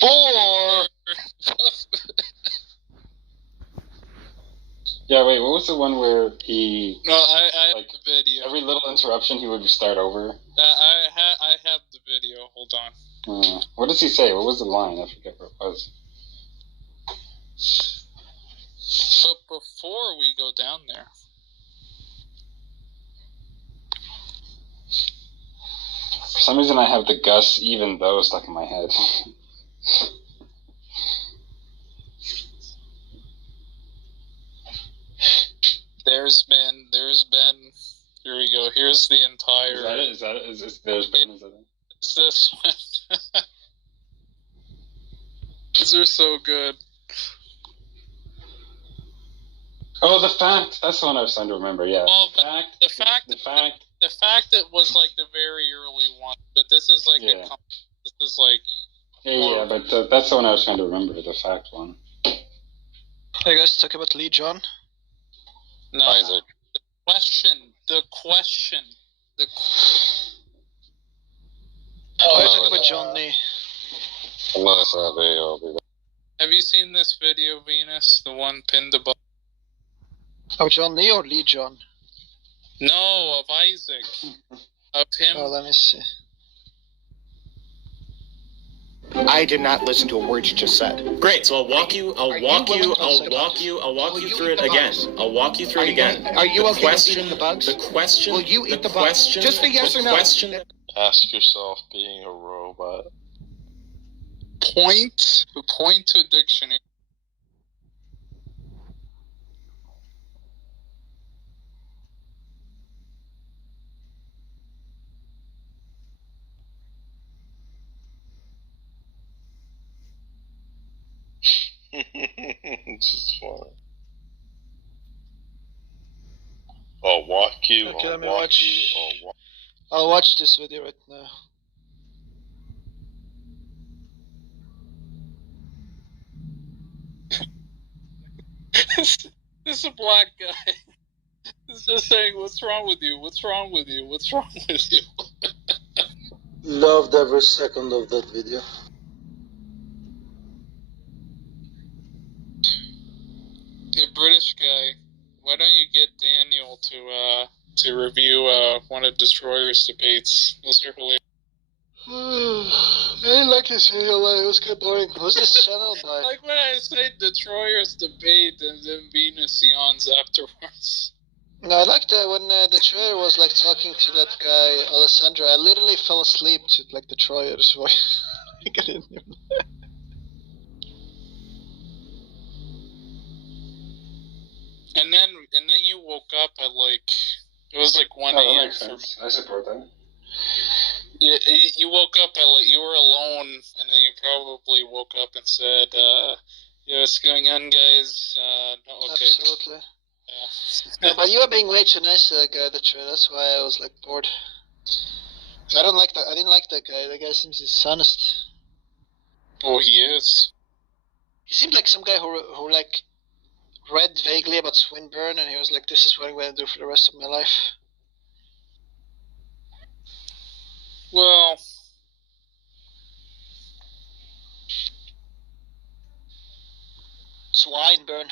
4! Yeah, wait, what was the one where he... No, I have the video. Every little interruption he would start over? I have the video, hold on. What does he say? What was the line? I forget what it was. But before we go down there... For some reason I have the Gus even though stuck in my head. There's been, here we go, here's the entire... Is that it? Is that it? Is there's been, is that it? It's this one. These are so good. Oh, the fact! That's the one I was trying to remember, yeah. Well, the fact it was like the very early one, but this is like this is like... Yeah, but that's the one I was trying to remember, the fact one. Hey guys, talk about Lee John. No, Isaac. The question. Oh, I talk about John Lee. Unless I will be back. Have you seen this video, Venus? The one pinned above? Oh, John Lee or Lee John? No, of Isaac. Of him. Oh, let me see. I did not listen to a word you just said. Great, so I'll walk you through it again. I'll walk you through it again. Are you okay with eating the bugs? The question... Will you eat the bugs? Just a yes or no. Ask yourself, being a robot. Point to a dictionary. It's funny. I'll walk you. Okay, I'll let me walk watch. you. I'll watch this video right now. This is a black guy. He's just saying, "What's wrong with you? What's wrong with you? What's wrong with you?" Loved every second of that video. Hey, British guy, why don't you get Daniel to review one of Destroyer's debates? Those are hilarious. I didn't like this video, it was kind of boring. Who's this channel by? Like when I say Destroyer's debate and then Venus yawns afterwards. No, I liked when the Troyer was like talking to that guy Alessandro. I literally fell asleep to like the Troyer's voice. I didn't even... And then you woke up at like, it was like 1 a.m. for me. I support that. You woke up at like, you were alone, and then you probably woke up and said, "Yeah, what's going on, guys?" No, okay. Absolutely. No, but you were being way too nice to that guy, the Troyer. That's why I was like bored. I don't like that. I didn't like that guy. That guy seems dishonest. Oh, he is. He seemed like some guy who like read vaguely about Swinburne, and he was like, "This is what I'm going to do for the rest of my life." Well, Swinburne.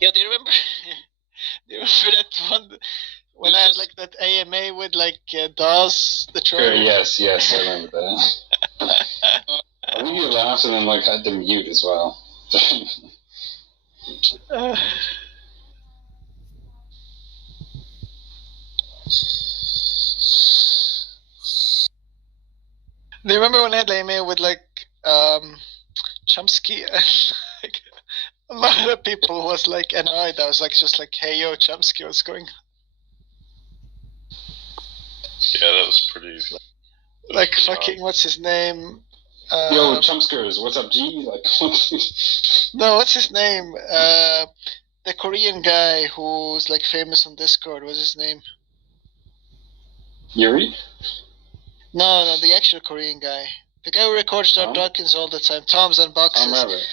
Yeah, do you remember? Do you remember that one when I had like that AMA with like Dawes, the Troyer? Yes, I remember that. I think you laughed and then like had to mute as well. Do you remember when I had AMA with like Chomsky? Like, a lot of people was like annoyed. I was like, just like, "Hey yo, Chomsky, what's going on?" Yeah, that was pretty. Like fucking, what's his name? Yo, Chumskers, what's up, G? Like, no, what's his name? The Korean guy who's like famous on Discord. What's his name? Yuri? No, the actual Korean guy. The guy who records our Dawkins all the time. Tom's Unboxes. Tom Rabbit.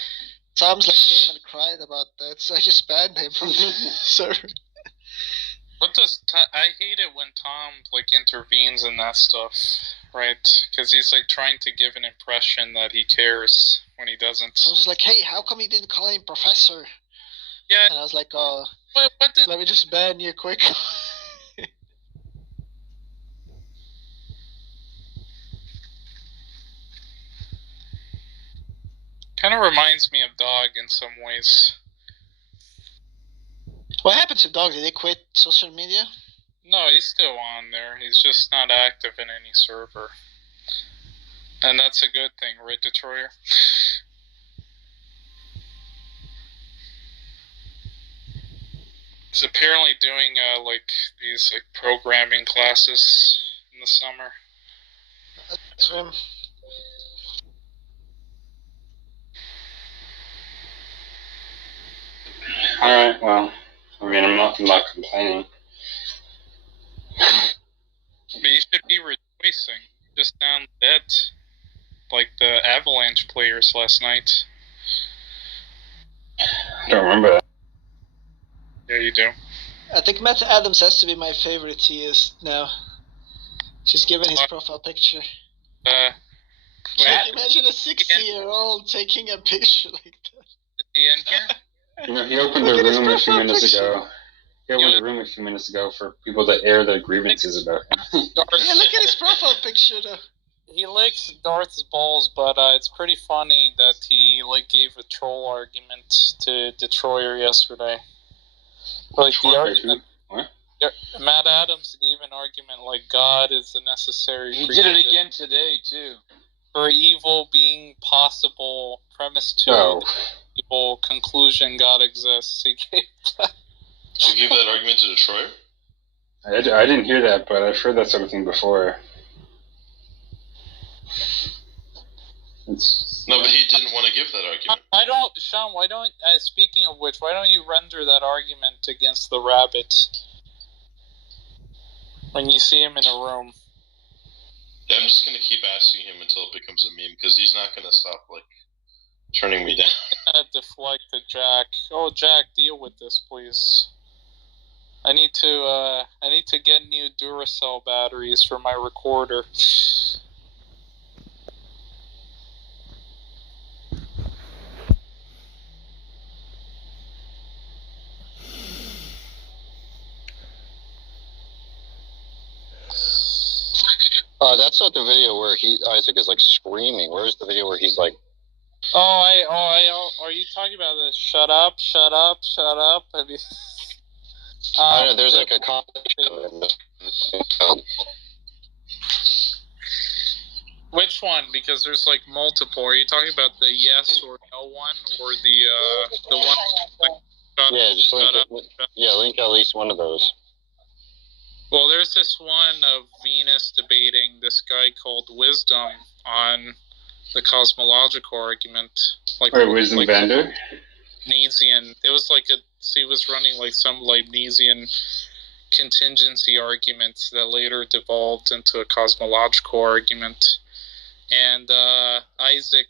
Tom's like came and cried about that, so I just banned him from the server. I hate it when Tom like intervenes in that stuff, right? Because he's like trying to give an impression that he cares when he doesn't. I was like, hey, how come you didn't call him Professor? Yeah. And I was like, oh, what did... let me just ban you quick. Kind of reminds me of Dog in some ways. What happened to Dog? Did he quit social media? No, he's still on there. He's just not active in any server. And that's a good thing, right, Detroiter? He's apparently doing like these like programming classes in the summer. That's him. Alright, well, I mean, I'm not complaining. But you should be rejoicing. Just sound dead like the Avalanche players last night. I don't remember that. Yeah, you do. I think Matt Adams has to be my favorite TS now. Just given his profile picture. Imagine a 60-year-old taking a picture like that. Is he in here? You know, he opened a room a few minutes ago. He opened a room a few minutes ago for people to air their grievances about him. Yeah, look at his profile picture though. He licks Darth's balls, but it's pretty funny that he like gave a troll argument to Detroiter yesterday. Like the argument. What? Matt Adams gave an argument like God is the necessary. He did it again today too. For evil being possible, premise to the evil conclusion God exists. He gave that. You gave that argument to Detroit? I didn't hear that, but I've heard that sort of thing before. No, but he didn't want to give that argument. Sean, speaking of which, why don't you render that argument against the rabbit when you see him in a room? Yeah, I'm just going to keep asking him until it becomes a meme, because he's not going to stop, like, turning me down. I'm going to deflect to Jack. Oh, Jack, deal with this, please. I need to get new Duracell batteries for my recorder. That's not the video where Isaac is like screaming. Where's the video where he's like? Are you talking about this? Shut up, shut up, shut up. Have you? I know there's like a compilation. Which one? Because there's like multiple. Are you talking about the yes or no one, or the one? Like, just link at least one of those. Well, there's this one of Venus debating this guy called Wisdom on the cosmological argument. Wisdom Vander? Leibnizian. It was like he was running like some Leibnizian contingency arguments that later devolved into a cosmological argument. And Isaac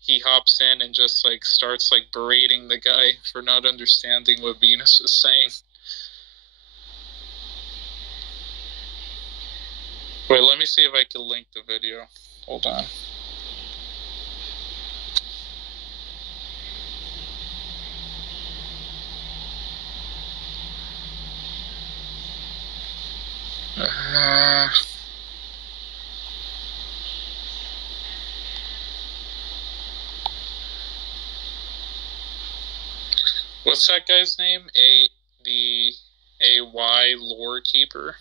he hops in and just like starts like berating the guy for not understanding what Venus is saying. Wait, let me see if I can link the video. Hold on. What's that guy's name? The AY lore keeper.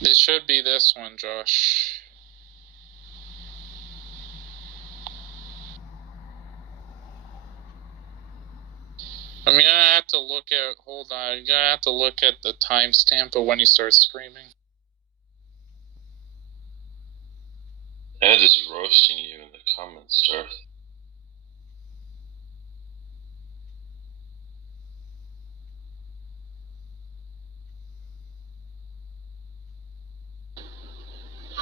It should be this one, Josh. I'm gonna have to look at. Hold on. I'm gonna have to look at the timestamp of when he starts screaming. Ed is roasting you in the comments, Darth.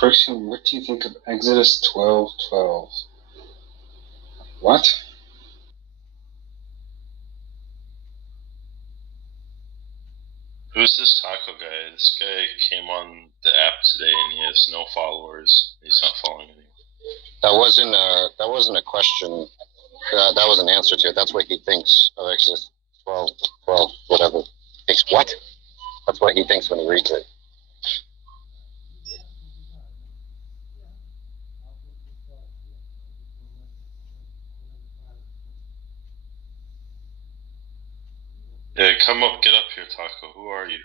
Friction, what do you think of Exodus 12:12? What? Who's this taco guy? This guy came on the app today and he has no followers. He's not following anyone. That wasn't a question. That was an answer to it. That's what he thinks of Exodus 12, whatever. Thinks what? That's what he thinks when he reads it. Yeah, come up, get up here, Taco. Who are you?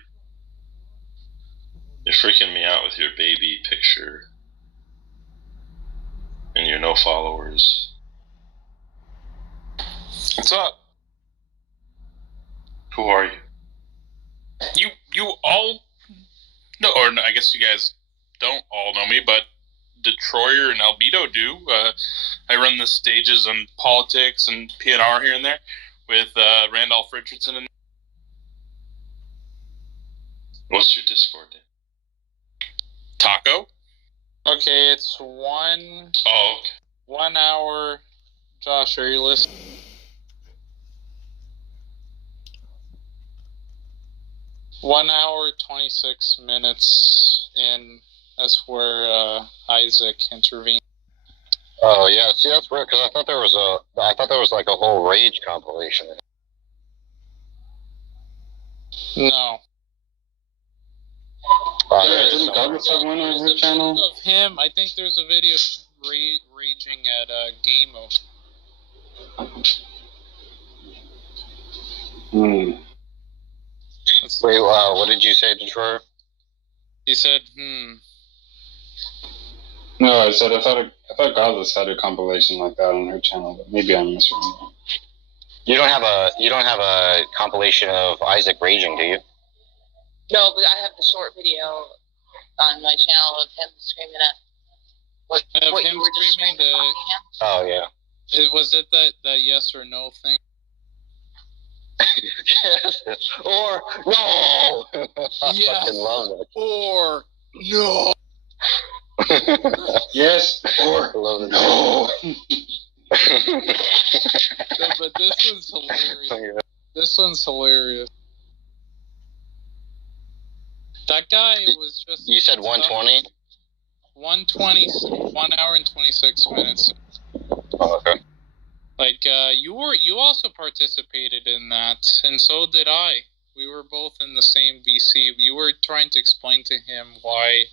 You're freaking me out with your baby picture. And your no followers. What's up? Who are you? You all know, or I guess you guys don't all know me, but Detroyer and Albedo do. I run the stages on politics and PNR here and there with Randolph Richardson. What's your Discord name? Taco? Okay, it's 1 hour. Josh, are you listening? 1 hour, 26 minutes in. That's where Isaac intervened. Oh yeah, see that's weird because I thought there was like a whole rage compilation. No. Yeah, didn't Douglas have one on her channel? Of him, I think there's a video of raging at game mode. Wait, what did you say, Detroit? He said, No, I said I thought Godless had a compilation like that on her channel, but maybe I'm misremembering. You don't have a compilation of Isaac raging, do you? No, but I have the short video on my channel of him screaming at what you were just screaming at. Oh yeah. Was it that yes or no thing? Yes. Or no. Yes. I fucking love that. Or no. Yes or no. No, but this one's hilarious. This one's hilarious. That guy was just... You said 120? 120, 1 hour and 26 minutes. Oh, okay. Like, you also participated in that, and so did I. We were both in the same VC. You were trying to explain to him why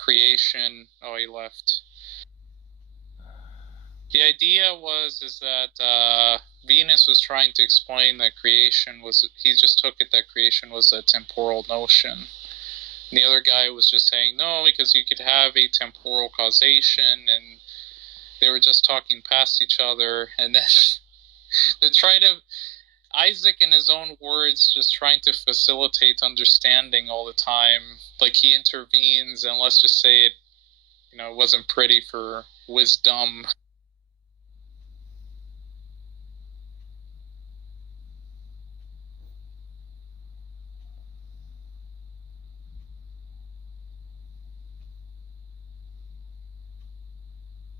creation... Oh, he left. The idea is that Venus was trying to explain that creation was... He just took it that creation was a temporal notion. And the other guy was just saying, no, because you could have a temporal causation, and they were just talking past each other, and then they try to... Isaac, in his own words, just trying to facilitate understanding all the time. Like, he intervenes, and let's just say it, wasn't pretty for wisdom.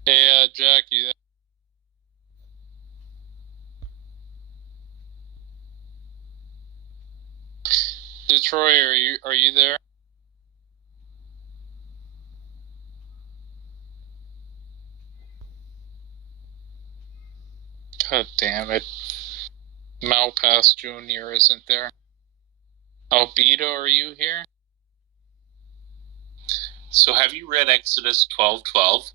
Hey, Jack, you there? Detroit, are you there? God damn it. Malpass Jr. isn't there. Albedo, are you here? So have you read Exodus 12:12?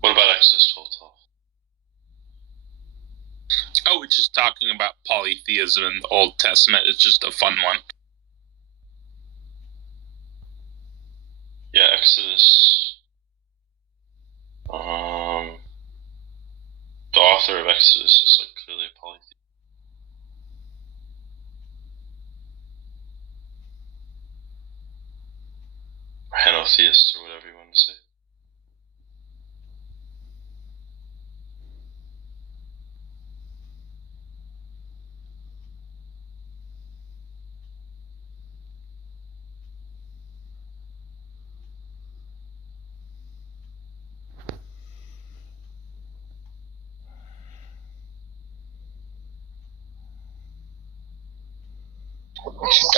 What about Exodus 12:12? Oh, it's just talking about polytheism in the Old Testament. It's just a fun one. Yeah, Exodus. The author of Exodus is like clearly a polytheist. Or henotheist, or whatever you want to say.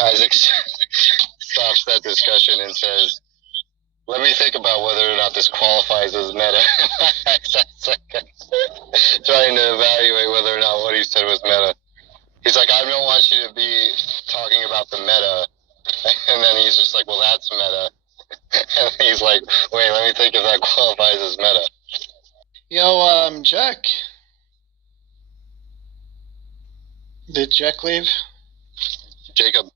Isaac stops that discussion and says, "Let me think about whether or not this qualifies as meta." That's like trying to evaluate whether or not what he said was meta. He's like, "I don't want you to be talking about the meta," and then he's just like, "Well, that's meta." And he's like, "Wait, let me think if that qualifies as meta." Yo, Jack. Did Jack leave? Jacob.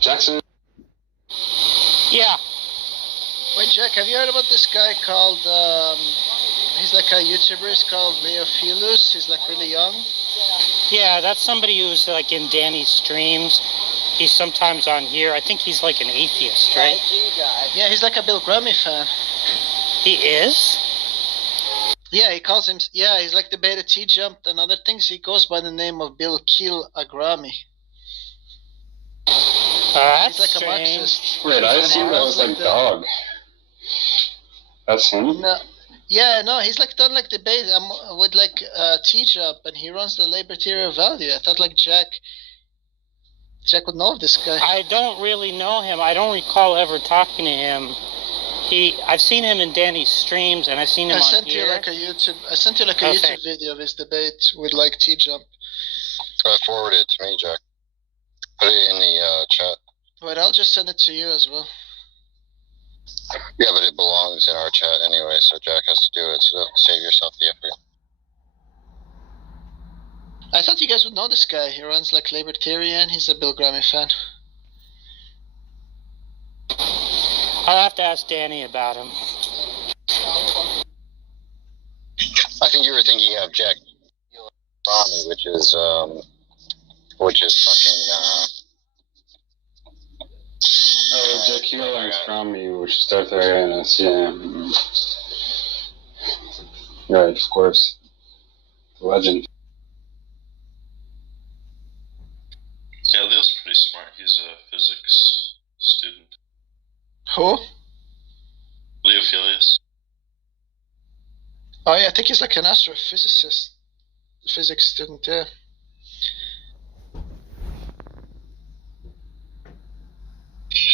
Jackson. Yeah. Wait, Jack, have you heard about this guy called, he's like a YouTuber, he's called Leophilus, he's like really young? Yeah, that's somebody who's like in Danny's streams. He's sometimes on here. I think he's like an atheist, right? Yeah, he's like a Bill Grammy fan. He is? Yeah, he calls him, yeah, he's like the beta T-Jump and other things. He goes by the name of Bill Kill a Grammy. That's he's like strange. a Marxist. Wait, I assume that was like dog. That's him? No. Yeah, no, he's like done like debate with like T-Jump, and he runs the Libertarian Value. I thought like Jack would know of this guy. I don't really know him. I don't recall ever talking to him. I've seen him in Danny's streams, and I've seen him on here. I sent you like a YouTube video of his debate with like T-Jump. Forward it to me, Jack. Put it in the chat. Wait, I'll just send it to you as well. Yeah, but it belongs in our chat anyway, so Jack has to do it, so save yourself the effort. I thought you guys would know this guy. He runs like Libertarian. He's a Bill Grammy fan. I'll have to ask Danny about him. I think you were thinking of Jack Rami, which is fucking, Oh, Jack Healer's from me, which starts there, and yeah. Right, of course. Legend. Yeah, Leo's pretty smart. He's a physics student. Who? Leo Filius. Oh yeah, I think he's like an astrophysicist, physics student, yeah.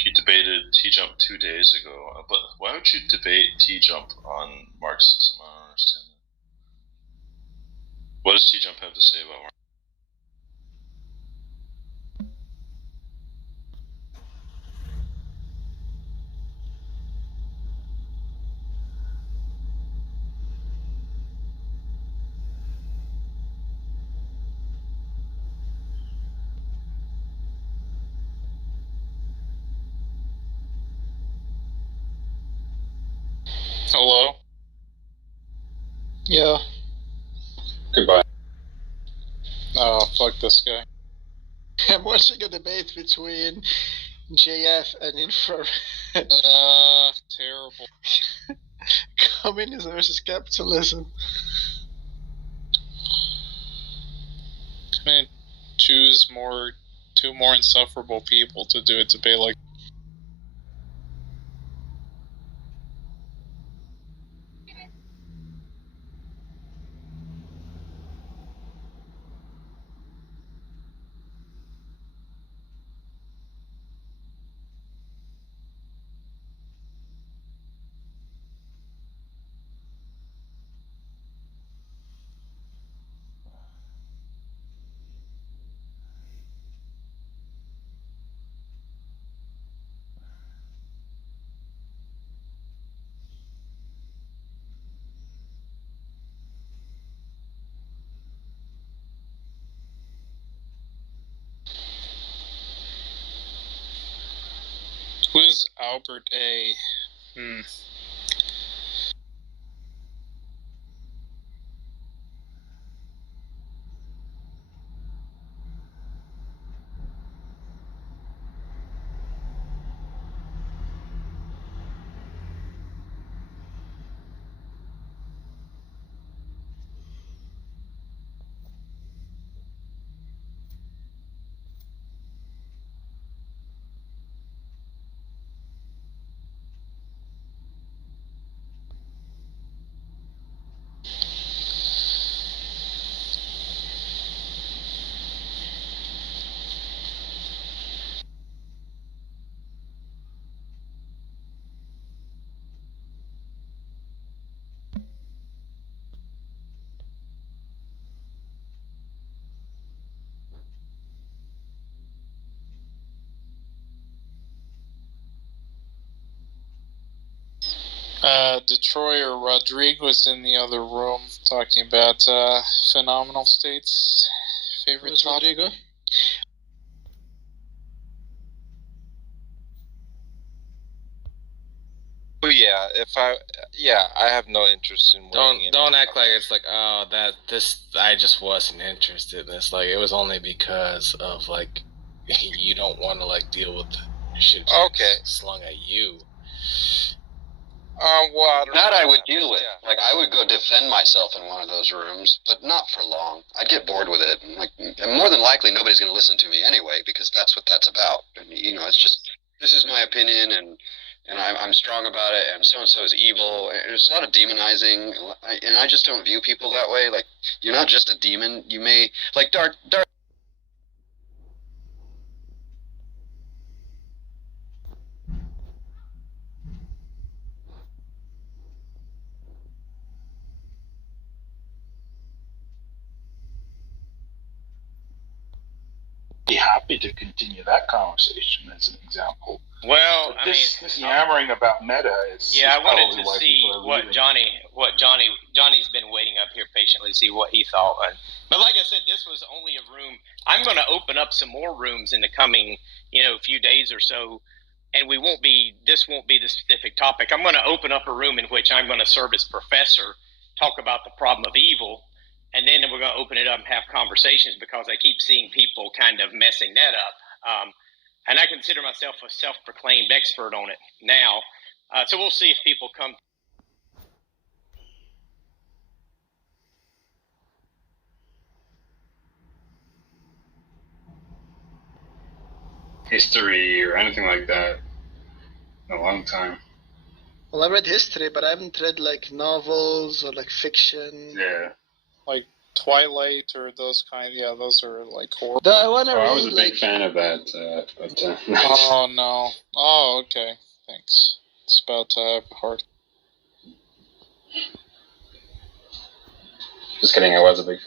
He debated T-Jump 2 days ago. But why would you debate T-Jump on Marxism? I don't understand that. What does T-Jump have to say about Marxism? Hello? Yeah. Goodbye. Oh, fuck this guy. I'm watching a debate between JF and Infrared. Terrible. Communism versus capitalism. Can I choose two more insufferable people to do a debate like? Who's Albert A? Detroit or Rodrigo was in the other room talking about phenomenal states. Favorite topic. Rodrigo? But yeah, I have no interest in. Don't act like it's like, oh, I just wasn't interested in this. Like, it was only because of like you don't want to like deal with shit slung at you. Well, That I would deal with. Yeah. Like, I would go defend myself in one of those rooms, but not for long. I'd get bored with it. And more than likely, nobody's going to listen to me anyway, because that's what that's about. And, it's just, this is my opinion, and I'm strong about it, and so-and-so is evil. And there's a lot of demonizing, and I just don't view people that way. Like, you're not just a demon. You may, like, Dark. Be happy to continue that conversation as an example. Well, but this yammering about meta is. Yeah, I wanted to see what Johnny's been waiting up here patiently to see what he thought. But like I said, this was only a room. I'm going to open up some more rooms in the coming, few days or so, and this won't be the specific topic. I'm going to open up a room in which I'm going to serve as professor, talk about the problem of evil. And then we're going to open it up and have conversations, because I keep seeing people kind of messing that up. And I consider myself a self-proclaimed expert on it now. So we'll see if people come. History or anything like that in a long time. Well, I read history, but I haven't read like novels or like fiction. Yeah. Like Twilight or those kind. Yeah, those are like horror. I want to read. I was a big fan of that. Oh no. Oh, okay. Thanks. It's about to have a heart. Just kidding. I was a big fan.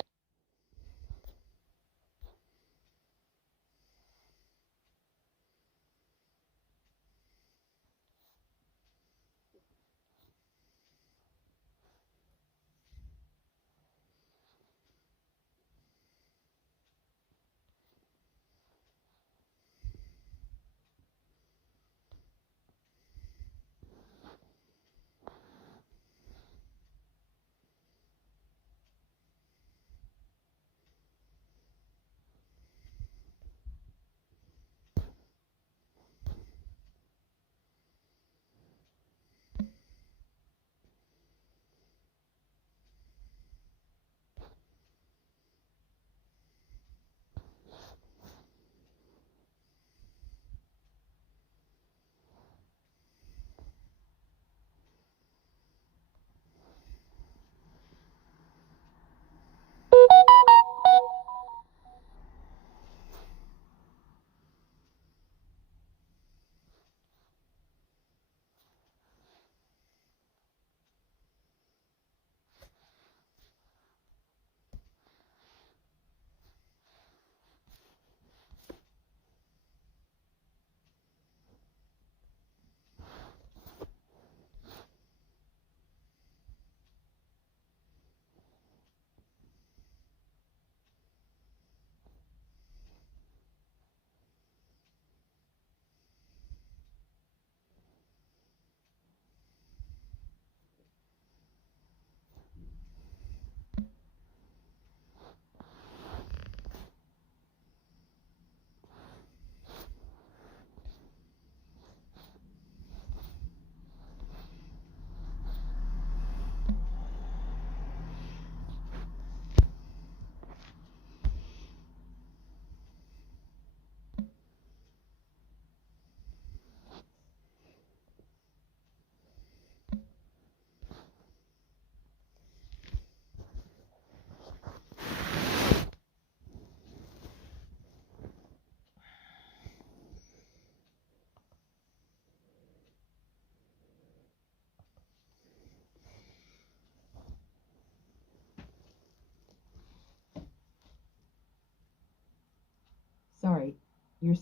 Sorry, your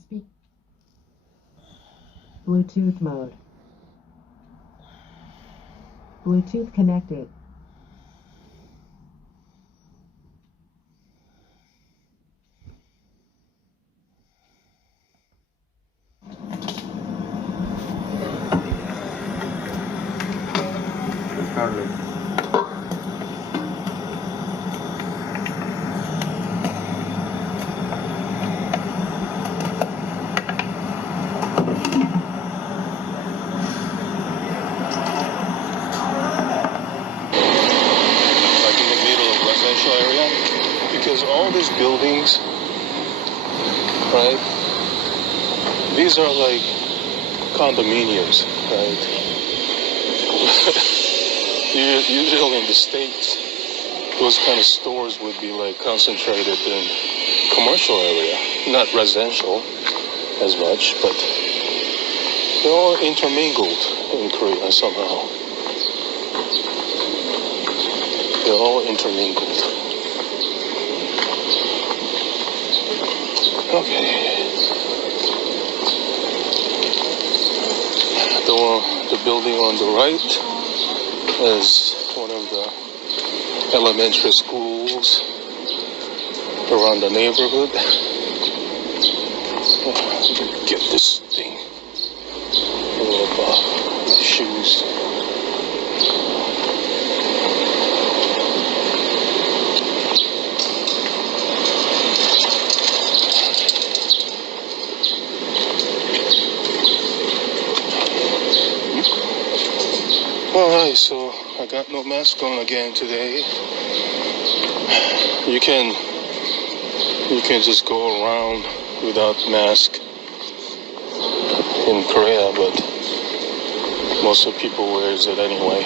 Bluetooth mode. Bluetooth connected. Because all these buildings, right, these are like condominiums, right? Usually in the States, those kind of stores would be like concentrated in commercial area, not residential as much, but they're all intermingled in Korea somehow. They're all intermingled. Okay. The building on the right is one of the elementary schools around the neighborhood. Get this thing. My shoes. Alright, so I got no mask on again today. You can just go around without mask in Korea, but most of the people wears it anyway.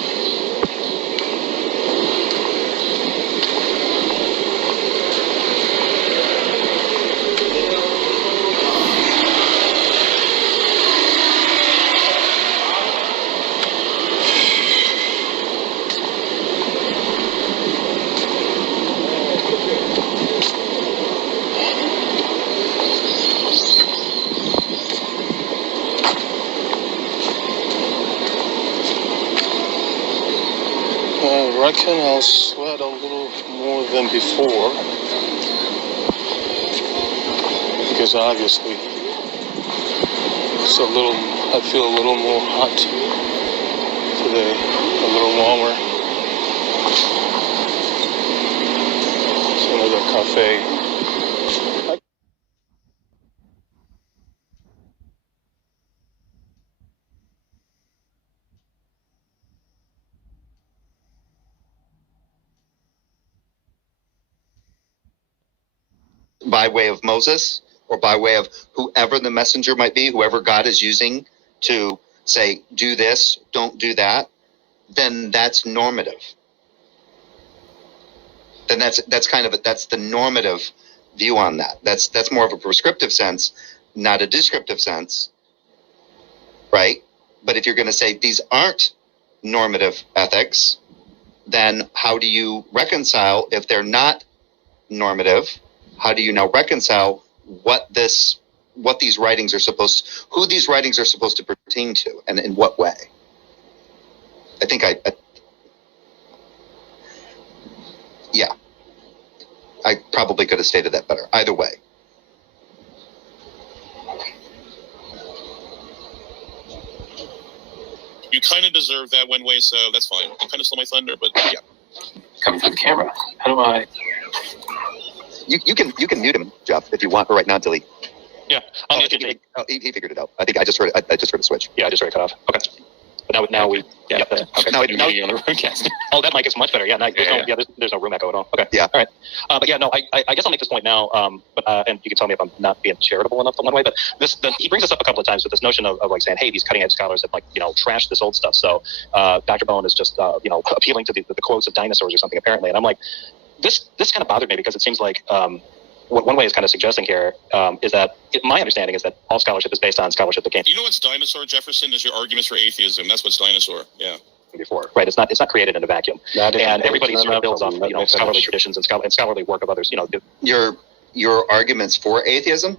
I reckon I'll sweat a little more than before, because obviously I feel a little more hot today, a little warmer. It's another cafe. By way of Moses or by way of whoever the messenger might be, whoever God is using to say, do this, don't do that, then that's normative. Then that's the normative view on that. That's more of a prescriptive sense, not a descriptive sense, right? But if you're going to say these aren't normative ethics, then how do you reconcile if they're not normative? How do you now reconcile who these writings are supposed to pertain to, and in what way? I think I probably could have stated that better. Either way. You kind of deserve that one way, so that's fine. I kind of stole my thunder, but yeah. Coming from the camera. How do I? You can mute him, Jeff, if you want, but right now until he. Yeah, he figured it out. I think I just heard a switch. Yeah, I just heard it cut off. Okay. But now we. Yeah. Okay. Now on the roomcast. Oh, that mic is much better. Yeah. There's no room echo at all. Okay. Yeah. All right. But yeah, no. I guess I'll make this point now. And you can tell me if I'm not being charitable enough in one way. But he brings us up a couple of times with this notion of like saying, hey, these cutting edge scholars have trashed this old stuff. So Dr. Bowen is just appealing to the quotes of dinosaurs or something apparently. And I'm like, this kind of bothered me because it seems like what one way is kind of suggesting here is that my understanding is that all scholarship is based on scholarship that came. You know what's dinosaur, Jefferson? Is your arguments for atheism? That's what's dinosaur. Yeah. Before, right? It's not created in a vacuum, and everybody sort of builds off scholarly traditions and scholarly work of others. Your arguments for atheism,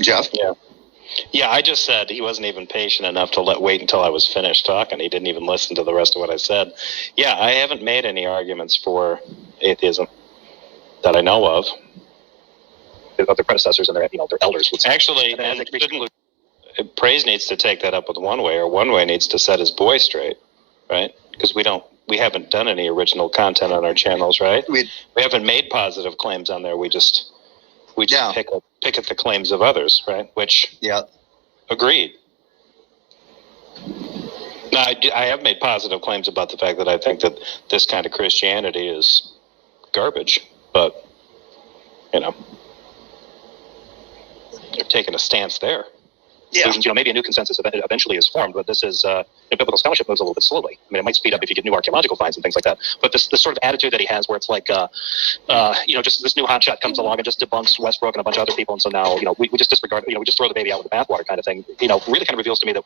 Jeff? Yeah. Yeah, I just said he wasn't even patient enough to wait until I was finished talking. He didn't even listen to the rest of what I said. Yeah, I haven't made any arguments for atheism that I know of. Of their predecessors and their elders would say. Actually, Praise needs to take that up with One Way, or One Way needs to set his boy straight, right? Because we haven't done any original content on our channels, right? We haven't made positive claims on there. We just pick at the claims of others, right? Which agreed. Now, I have made positive claims about the fact that I think that this kind of Christianity is garbage, but they're taking a stance there. Yeah. Maybe a new consensus eventually is formed, but this is biblical scholarship moves a little bit slowly. I mean, it might speed up if you get new archaeological finds and things like that. But this sort of attitude that he has, where it's like, just this new hotshot comes along and just debunks Westbrook and a bunch of other people, and so now we just disregard, we just throw the baby out with the bathwater kind of thing. Really kind of reveals to me that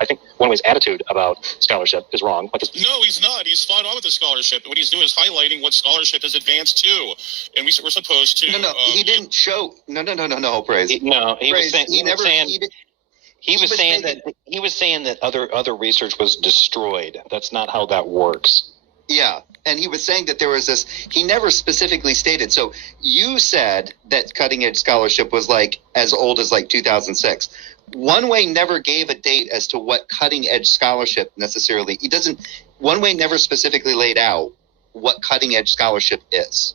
I think One Way's attitude about scholarship is wrong. No, he's not. He's spot on with the scholarship. What he's doing is highlighting what scholarship is advanced to, and we're supposed to. No, he didn't show. No, Praise. He was saying that other research was destroyed. That's not how that works. Yeah, and he was saying that there was this. He never specifically stated. So you said that cutting edge scholarship was like as old as like 2006. One Way never gave a date as to what cutting edge scholarship necessarily. He doesn't. One Way never specifically laid out what cutting edge scholarship is.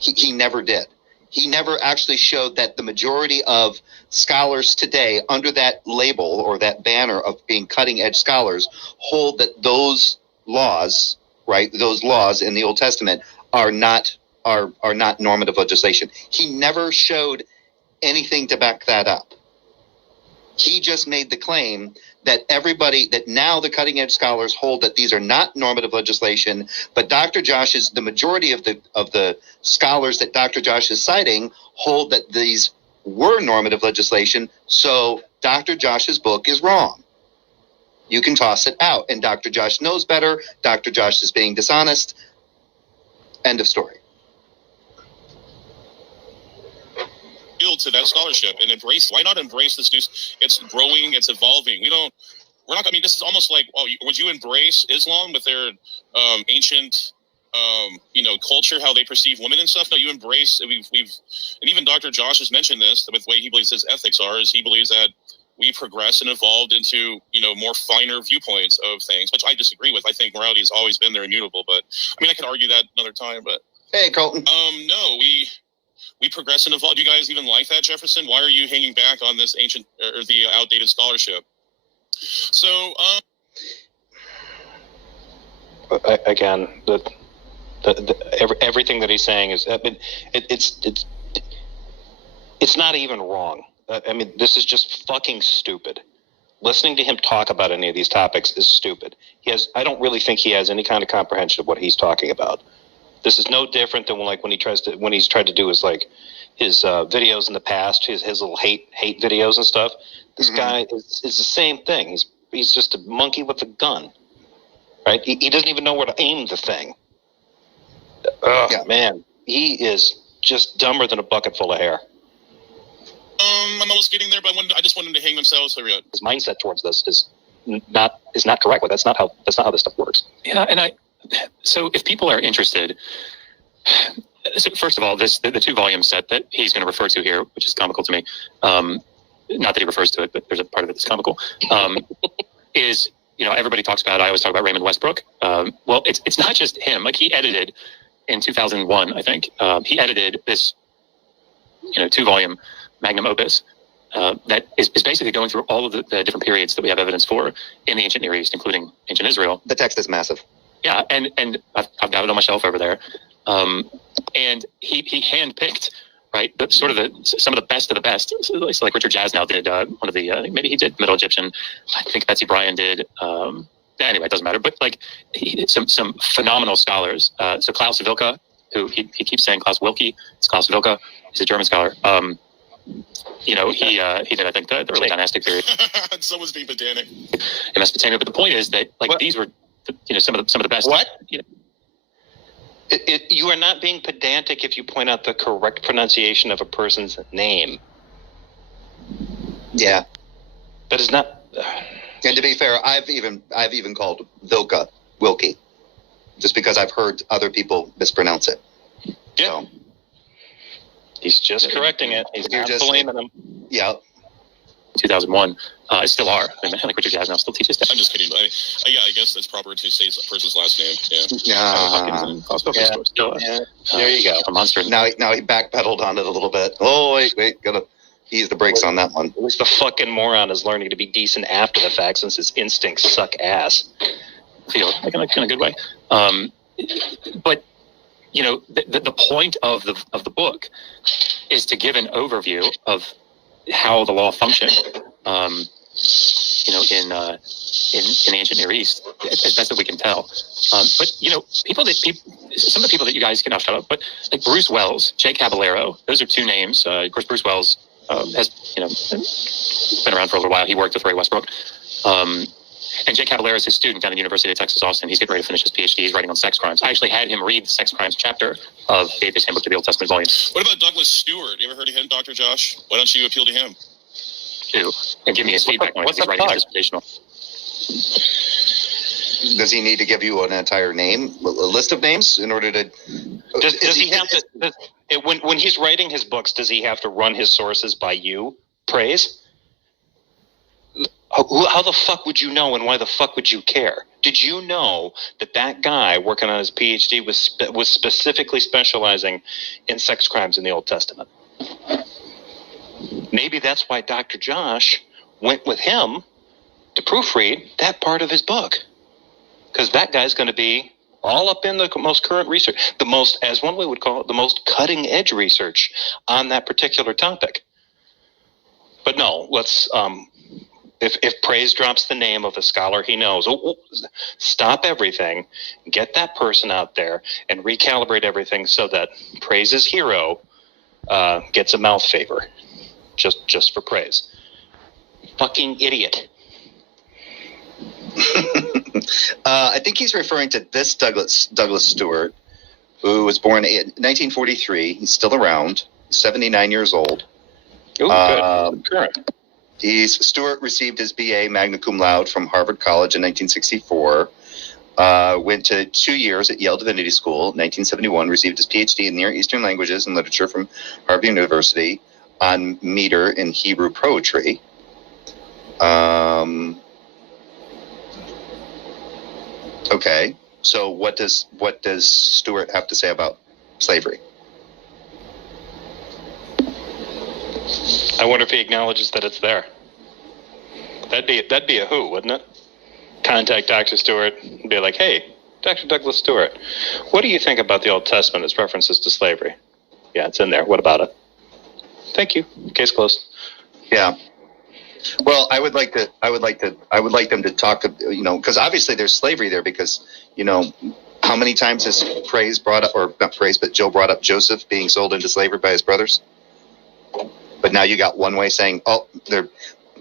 He never did. He never actually showed that the majority of scholars today under that label or that banner of being cutting edge scholars hold that those laws, right, those laws in the Old Testament are not normative legislation. He never showed anything to back that up. He just made the claim that now the cutting edge scholars hold that these are not normative legislation, but the majority of the scholars that Dr. Josh is citing hold that these were normative legislation, so Dr. Josh's book is wrong. You can toss it out, and Dr. Josh knows better. Dr. Josh is being dishonest. End of story. To that scholarship and embrace. Why not embrace this new? It's growing. It's evolving. We're not. I mean, this is almost like. Would you embrace Islam with their ancient, culture, how they perceive women and stuff? No, you embrace. And even Dr. Josh has mentioned this with the way he believes his ethics are. Is he believes that we progressed and evolved into more finer viewpoints of things, which I disagree with. I think morality has always been there, immutable. But I mean, I could argue that another time. But hey, Colton. No, we progress and evolve. Do you guys even like that, Jefferson? Why are you hanging back on this ancient or the outdated scholarship? So, again, everything that he's saying is, it's not even wrong. I mean, this is just fucking stupid. Listening to him talk about any of these topics is stupid. I don't really think he has any kind of comprehension of what he's talking about. This is no different than when he's tried to do his videos in the past, his little hate videos and stuff. This guy is the same thing. He's just a monkey with a gun, right? He doesn't even know where to aim the thing. Man, he is just dumber than a bucket full of hair. I'm almost getting there, but I just want him to hang themselves. His mindset towards this is not correct. But that's not how this stuff works. Yeah, and so if people are interested, so first of all, the 2-volume set that he's going to refer to here, which is comical to me, not that he refers to it, but there's a part of it that's comical, is, everybody talks about, I always talk about Raymond Westbrook. Well, it's not just him. Like, he edited in 2001, I think, he edited this, 2-volume magnum opus that is basically going through all of the different periods that we have evidence for in the ancient Near East, including ancient Israel. The text is massive. Yeah, and I've got it on my shelf over there. And he handpicked, right, some of the best of the best. So like Richard Jasnow did one of the, I think maybe he did Middle Egyptian. I think Betsy Bryan did. Anyway, it doesn't matter. But like some phenomenal scholars. So Klaus Wilke, who he keeps saying Klaus Wilke. It's Klaus Wilke. He's a German scholar. He did, I think, the early dynastic period. Someone's being pedantic. In Mesopotamia. But the point is that these were, some of the best. What? You are not being pedantic if you point out the correct pronunciation of a person's name. Yeah. That is not. And to be fair, I've even called Wilkie, just because I've heard other people mispronounce it. Yeah. So, he's just correcting it. He's not blaming him. Yeah. 2001. Still are. I mean, like Richard Jazz now still teaches that. I'm just kidding. But I guess it's proper to say a person's last name. There you go. A monster. Now he backpedaled on it a little bit. Oh, wait. Gotta ease the brakes on that one. At least the fucking moron is learning to be decent after the fact, since his instincts suck ass. Feel like in a good way. But you know, the point of the book is to give an overview of how the law functioned. You know, in the ancient Near East, as best that we can tell. But you know, some of the people that you guys can shut up, but like Bruce Wells, Jay Caballero, those are two names. Of course, Bruce Wells has been around for a little while. He worked with Ray Westbrook. And Jay Caballero is his student down at the University of Texas, Austin. He's getting ready to finish his PhD. He's writing on sex crimes. I actually had him read the sex crimes chapter of the Atheist Handbook to the Old Testament volume. What about Douglas Stewart? You ever heard of him, Dr. Josh? Why don't you appeal to him? And give me his feedback on it. He's writing his dissertation. Does he need to give you an entire name, a list of names, in order to? Does he have to? When he's writing his books, does he have to run his sources by you? Praise. How the fuck would you know, and why the fuck would you care? Did you know that guy working on his PhD was specifically specializing in sex crimes in the Old Testament? Maybe that's why Dr. Josh went with him to proofread that part of his book. Because that guy's going to be all up in the most current research, the most, as one way would call it, the most cutting edge research on that particular topic. But no, let's, if Praise drops the name of a scholar he knows, stop everything, get that person out there, and recalibrate everything so that Praise's hero gets a mouth favor. Just for Praise. Fucking idiot. I think he's referring to this Douglas Stewart, who was born in 1943. He's still around, 79 years old. Good. Correct. Stewart received his BA magna cum laude from Harvard College in 1964. Went to 2 years at Yale Divinity School. 1971, received his PhD in Near Eastern Languages and Literature from Harvard University on meter in Hebrew poetry. Okay, so what does Stewart have to say about slavery? I wonder if he acknowledges that it's there. That'd be a who, wouldn't it? Contact Dr. Stewart and be like, hey, Dr. Douglas Stewart, what do you think about the Old Testament, its references to slavery? Yeah, it's in there. What about it? Thank you. Case closed. Yeah. Well, I would like them to talk, because obviously there's slavery there, because, how many times has Praise brought up, or not Praise, but Joe brought up Joseph being sold into slavery by his brothers? But now you got one way saying,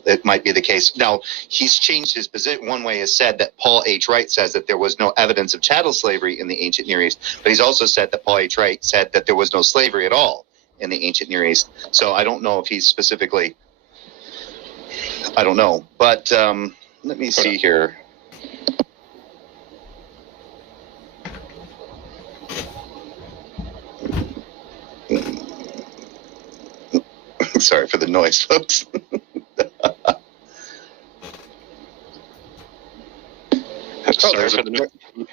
it might be the case. Now, he's changed his position. One way is said that Paul H. Wright says that there was no evidence of chattel slavery in the ancient Near East, but he's also said that Paul H. Wright said that there was no slavery at all in the ancient Near East. So I don't know if he's specifically, I don't know. But let me see here. Sorry for the noise, folks.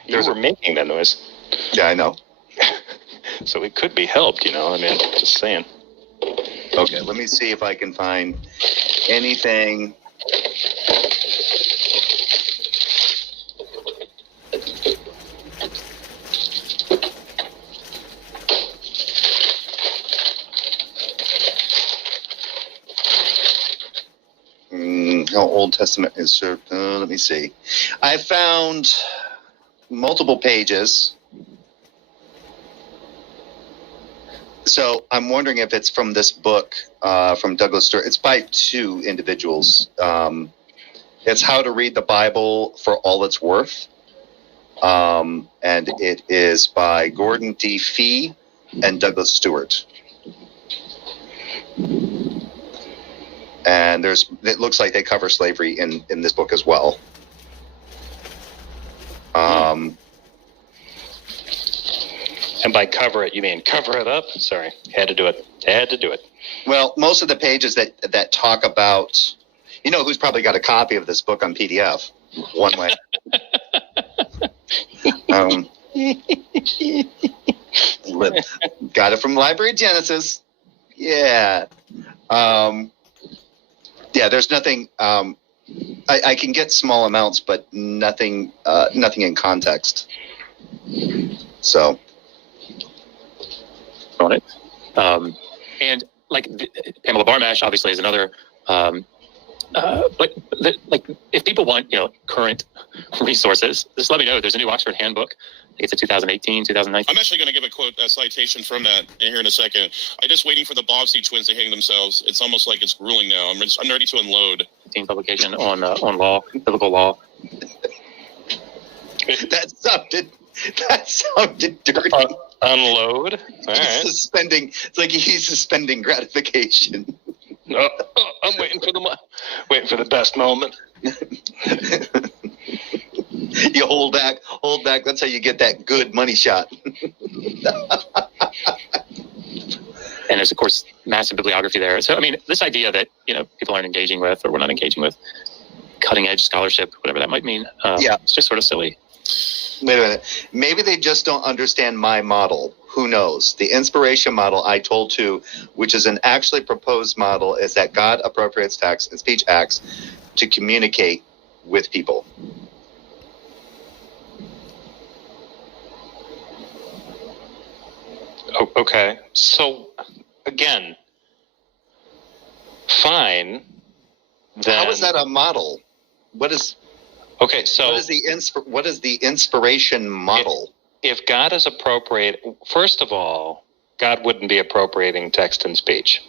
You were making that noise. Yeah, I know. So it could be helped, just saying. Okay, let me see if I can find anything. How Old Testament is served. Let me see. I found multiple pages. So I'm wondering if it's from this book from Douglas Stewart. It's by two individuals. It's How to Read the Bible for All It's Worth. And it is by Gordon D. Fee and Douglas Stewart. And it looks like they cover slavery in this book as well. And by cover it, you mean cover it up? Sorry, had to do it. Well, most of the pages that talk about, who's probably got a copy of this book on PDF, one way. Got it from Library Genesis. Yeah. There's nothing. I can get small amounts, but nothing in context. So. On it. And like Pamela Barmash obviously is another. But if people want, current resources, just let me know. There's a new Oxford Handbook. I think it's a 2018, 2019. I'm actually going to give a citation from that here in a second. I'm just waiting for the Bobsey twins to hang themselves. It's almost like it's grueling now. I'm ready to unload. Publication on law, biblical law. That sounded dirty. Unload. All right. It's like he's suspending gratification. I'm waiting for the best moment. You hold back. That's how you get that good money shot. And there's, of course, massive bibliography there. So, I mean, this idea that, people aren't engaging with or we're not engaging with cutting edge scholarship, whatever that might mean. It's just sort of silly. Wait a minute. Maybe they just don't understand my model. Who knows? The inspiration model I told to, which is an actually proposed model, is that God appropriates text and speech acts to communicate with people. Okay. So, again, fine. Then, how is that a model? What is the inspiration model? If God is first of all, God wouldn't be appropriating text and speech.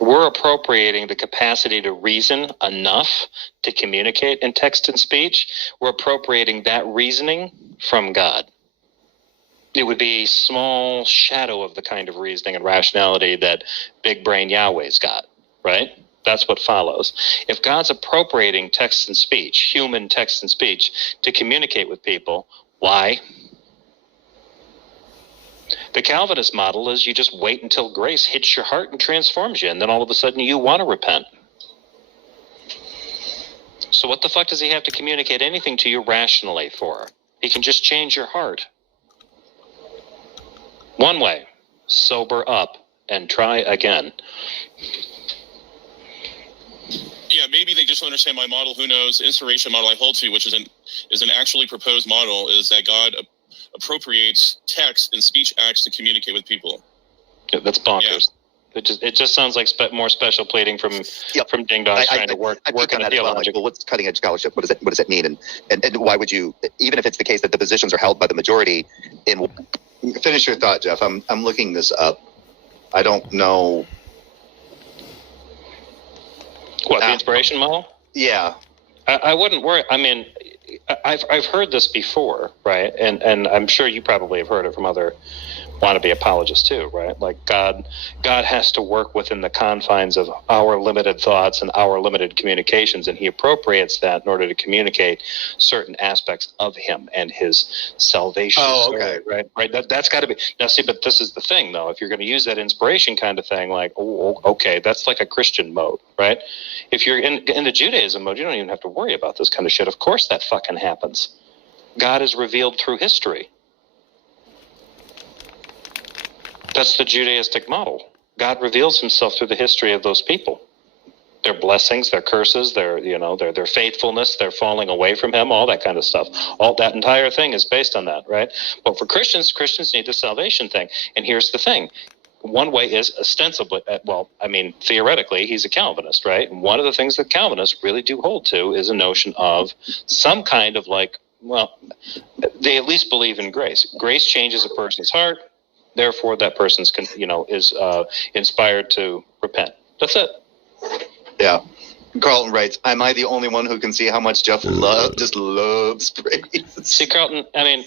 We're appropriating the capacity to reason enough to communicate in text and speech. We're appropriating that reasoning from God. It would be a small shadow of the kind of reasoning and rationality that big brain Yahweh's got, right? That's what follows. If God's appropriating text and speech, human text and speech, to communicate with people, why? The Calvinist model is you just wait until grace hits your heart and transforms you, and then all of a sudden you want to repent. So what the fuck does he have to communicate anything to you rationally for? He can just change your heart. One way, sober up and try again. Yeah, maybe they just don't understand my model. Who knows? The inspiration model I hold to, which is an actually proposed model, is that God appropriates text and speech acts to communicate with people. Yeah, that's bonkers. Yeah. It just sounds like more special pleading from ding dongs trying to work on a theological. Well, what's cutting edge scholarship? What does it mean? And why would you, even if it's the case that the positions are held by the majority, finish your thought, Jeff. I'm looking this up. I don't know. What, the inspiration model? Yeah. I wouldn't worry. I mean, I've heard this before, right? And I'm sure you probably have heard it from other wannabe apologists too, right? Like God has to work within the confines of our limited thoughts and our limited communications, and he appropriates that in order to communicate certain aspects of him and his salvation. Oh, okay. Right. That's got to be. Now, see, but this is the thing, though. If you're going to use that inspiration kind of thing, like, oh, okay, that's like a Christian mode, right? If you're in the Judaism mode, you don't even have to worry about this kind of shit. Of course that fucking happens. God is revealed through history. That's the Judaistic model. God reveals himself through the history of those people. Their blessings, their curses, their faithfulness, their falling away from him, all that kind of stuff. All that entire thing is based on that, right? But for Christians need the salvation thing. And here's the thing. One way is ostensibly, theoretically, he's a Calvinist, right? And one of the things that Calvinists really do hold to is a notion of some kind of they at least believe in grace. Grace changes a person's heart. Therefore, that person's is inspired to repent. That's it. Yeah. Carlton writes, "Am I the only one who can see how much Jeff just loves praise?" See, Carlton, I mean,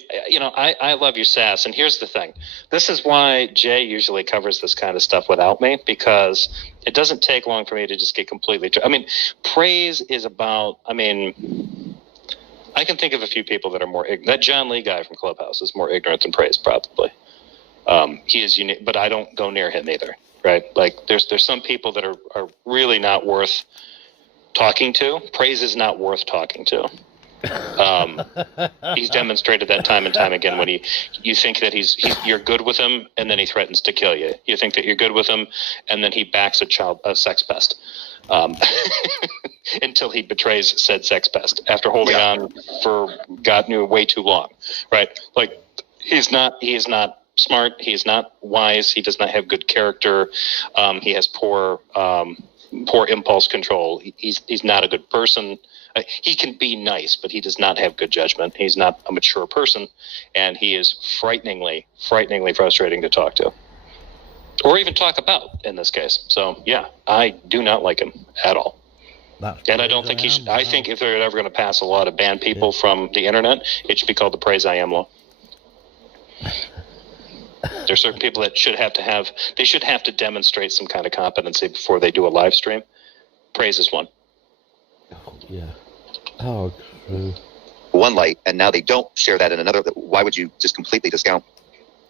I love your sass, and here's the thing. This is why Jay usually covers this kind of stuff without me, because it doesn't take long for me to just get completely... praise is about... I can think of a few people that are more ignorant. That John Lee guy from Clubhouse is more ignorant than praise, probably. He is unique, but I don't go near him either, right? Like, there's some people that are really not worth talking to. Praise is not worth talking to. He's demonstrated that time and time again when you think that you're good with him, and then he threatens to kill you. You think that you're good with him, and then he backs a sex pest. Until he betrays said sex pest after holding on for God knew way too long, right? Like, he is not smart. He is not wise. He does not have good character. He has poor impulse control. He's not a good person. He can be nice, but he does not have good judgment. He's not a mature person, and he is frighteningly frustrating to talk to. Or even talk about, in this case. So, yeah, I do not like him at all. And I don't think he should. I think if they're ever going to pass a law to ban people from the internet, it should be called the Praise I Am law. There are certain people that should have to demonstrate some kind of competency before they do a live stream. Praise is one. Yeah. Oh, true. One light, and now they don't share that in another. Why would you just completely discount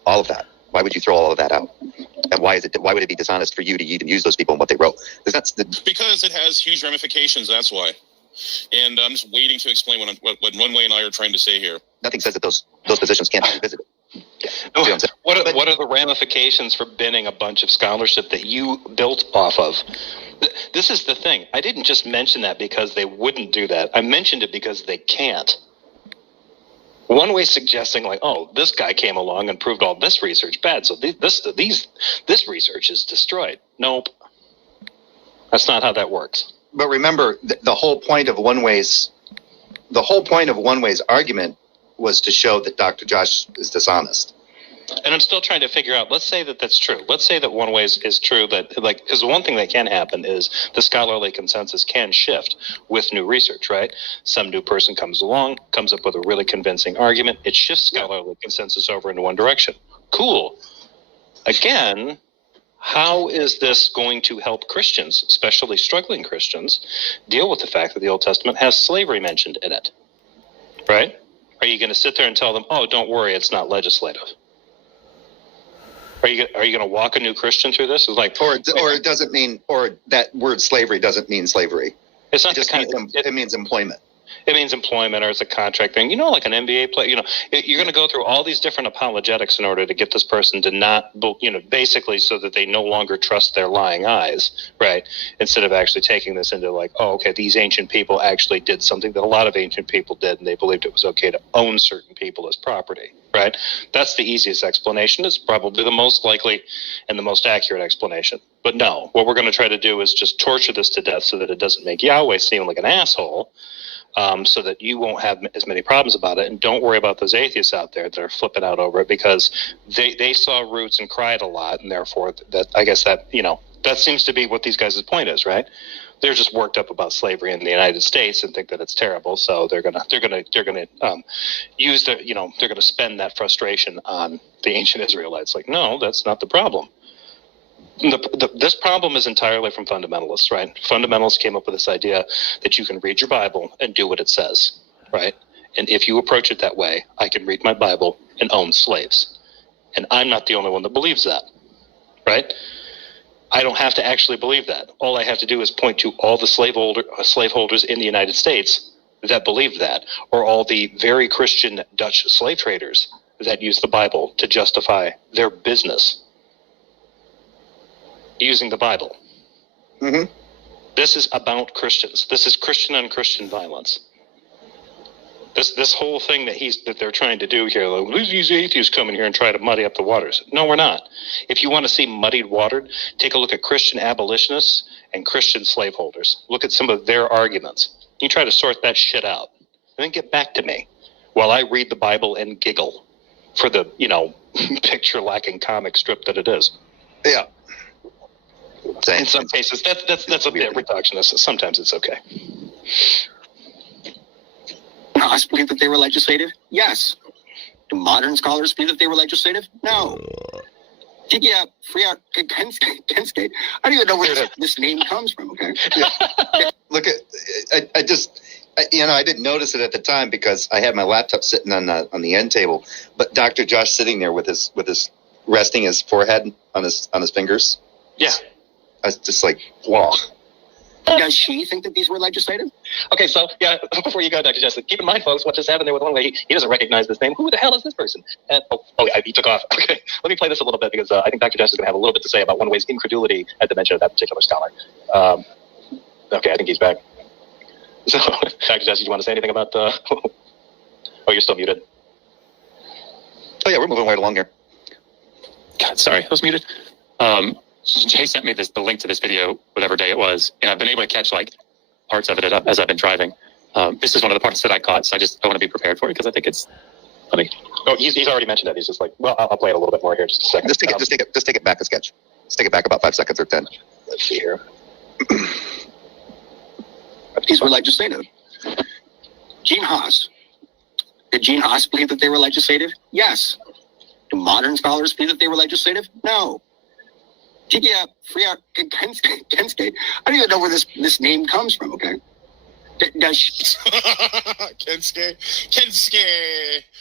all of that? Why would you throw all of that out? And why would it be dishonest for you to even use those people and what they wrote? Because it has huge ramifications. That's why. And I'm just waiting to explain what Runway and I are trying to say here. Nothing says that those positions can't be visited. What are the ramifications for binning a bunch of scholarship that you built off of? This is the thing. I didn't just mention that because they wouldn't do that. I mentioned it because they can't. One way suggesting like, oh, this guy came along and proved all this research bad, so this research is destroyed. Nope. That's not how that works. But remember, the whole point of One Way's argument was to show that Dr. Josh is dishonest. And I'm still trying to figure out, let's say that that's true. Let's say that One Way is true, because the one thing that can happen is the scholarly consensus can shift with new research, right? Some new person comes along, comes up with a really convincing argument. It shifts scholarly consensus over into one direction. Cool. Again, how is this going to help Christians, especially struggling Christians, deal with the fact that the Old Testament has slavery mentioned in it? Right? Are you going to sit there and tell them, oh, don't worry, it's not legislative? Are you going to walk a new Christian through this? It's like, or it doesn't mean, or that word slavery doesn't mean slavery. It's not it means employment. It means employment, or it's a contract thing. Like an NBA player. You're going to go through all these different apologetics in order to get this person to not, basically so that they no longer trust their lying eyes, right? Instead of actually taking this into like, oh, okay, these ancient people actually did something that a lot of ancient people did, and they believed it was okay to own certain people as property, right? That's the easiest explanation. It's probably the most likely and the most accurate explanation. But no, what we're going to try to do is just torture this to death so that it doesn't make Yahweh seem like an asshole. So that you won't have as many problems about it. And don't worry about those atheists out there that are flipping out over it, because they saw roots and cried a lot, and therefore I guess that seems to be what these guys' point is, right? They're just worked up about slavery in the United States and think that it's terrible, so they're gonna use they're gonna spend that frustration on the ancient Israelites. Like, no, that's not the problem. This problem is entirely from fundamentalists, right? Fundamentalists came up with this idea that you can read your Bible and do what it says, right? And if you approach it that way, I can read my Bible and own slaves. And I'm not the only one that believes that, right? I don't have to actually believe that. All I have to do is point to all the slaveholders in the United States that believe that, or all the very Christian Dutch slave traders that use the Bible to justify their business using the Bible. Mm-hmm. This is about Christians. This is Christian on Christian violence. This whole thing that they're trying to do here, like, these atheists come in here and try to muddy up the waters. No, we're not. If you want to see muddied water, take a look at Christian abolitionists and Christian slaveholders. Look at some of their arguments. You try to sort that shit out, and then get back to me while I read the Bible and giggle for the picture-lacking comic strip that it is. Yeah. In some cases, that's a bit reductionist. Sometimes it's okay. Haas believe that they were legislative? Yes. Do modern scholars believe that they were legislative? No. Yeah, Kensuke. I don't even know where this name comes from, okay? Look at, I didn't notice it at the time because I had my laptop sitting on the end table, but Dr. Josh sitting there with his resting his forehead on his fingers. Yeah. I was just like, wow. Does she think that these were legislative? Okay, so, yeah, before you go, Dr. Justin, keep in mind, folks, what just happened there with one lady. He doesn't recognize this name. Who the hell is this person? And, he took off. Okay, let me play this a little bit because I think Dr. Justin is going to have a little bit to say about one way's incredulity at the mention of that particular scholar. Okay, I think he's back. So, Dr. Justin, you want to say anything about oh, you're still muted. Oh, yeah, we're moving right along here. God, sorry, I was muted. Jay sent me the link to this video, whatever day it was, and I've been able to catch like parts of it as I've been driving. This is one of the parts that I caught, so I want to be prepared for it because I think it's funny. Oh, he's already mentioned that. He's just like, well, I'll play it a little bit more here, just a second. Just take it back a sketch. Just take it back about 5 seconds or 10. Let's see here. These were legislative. Gene Haas. Did Gene Haas believe that they were legislative? Yes. Do modern scholars believe that they were legislative? No. Yeah, Kensuke. I don't even know where this name comes from, okay? Does she... Kensuke.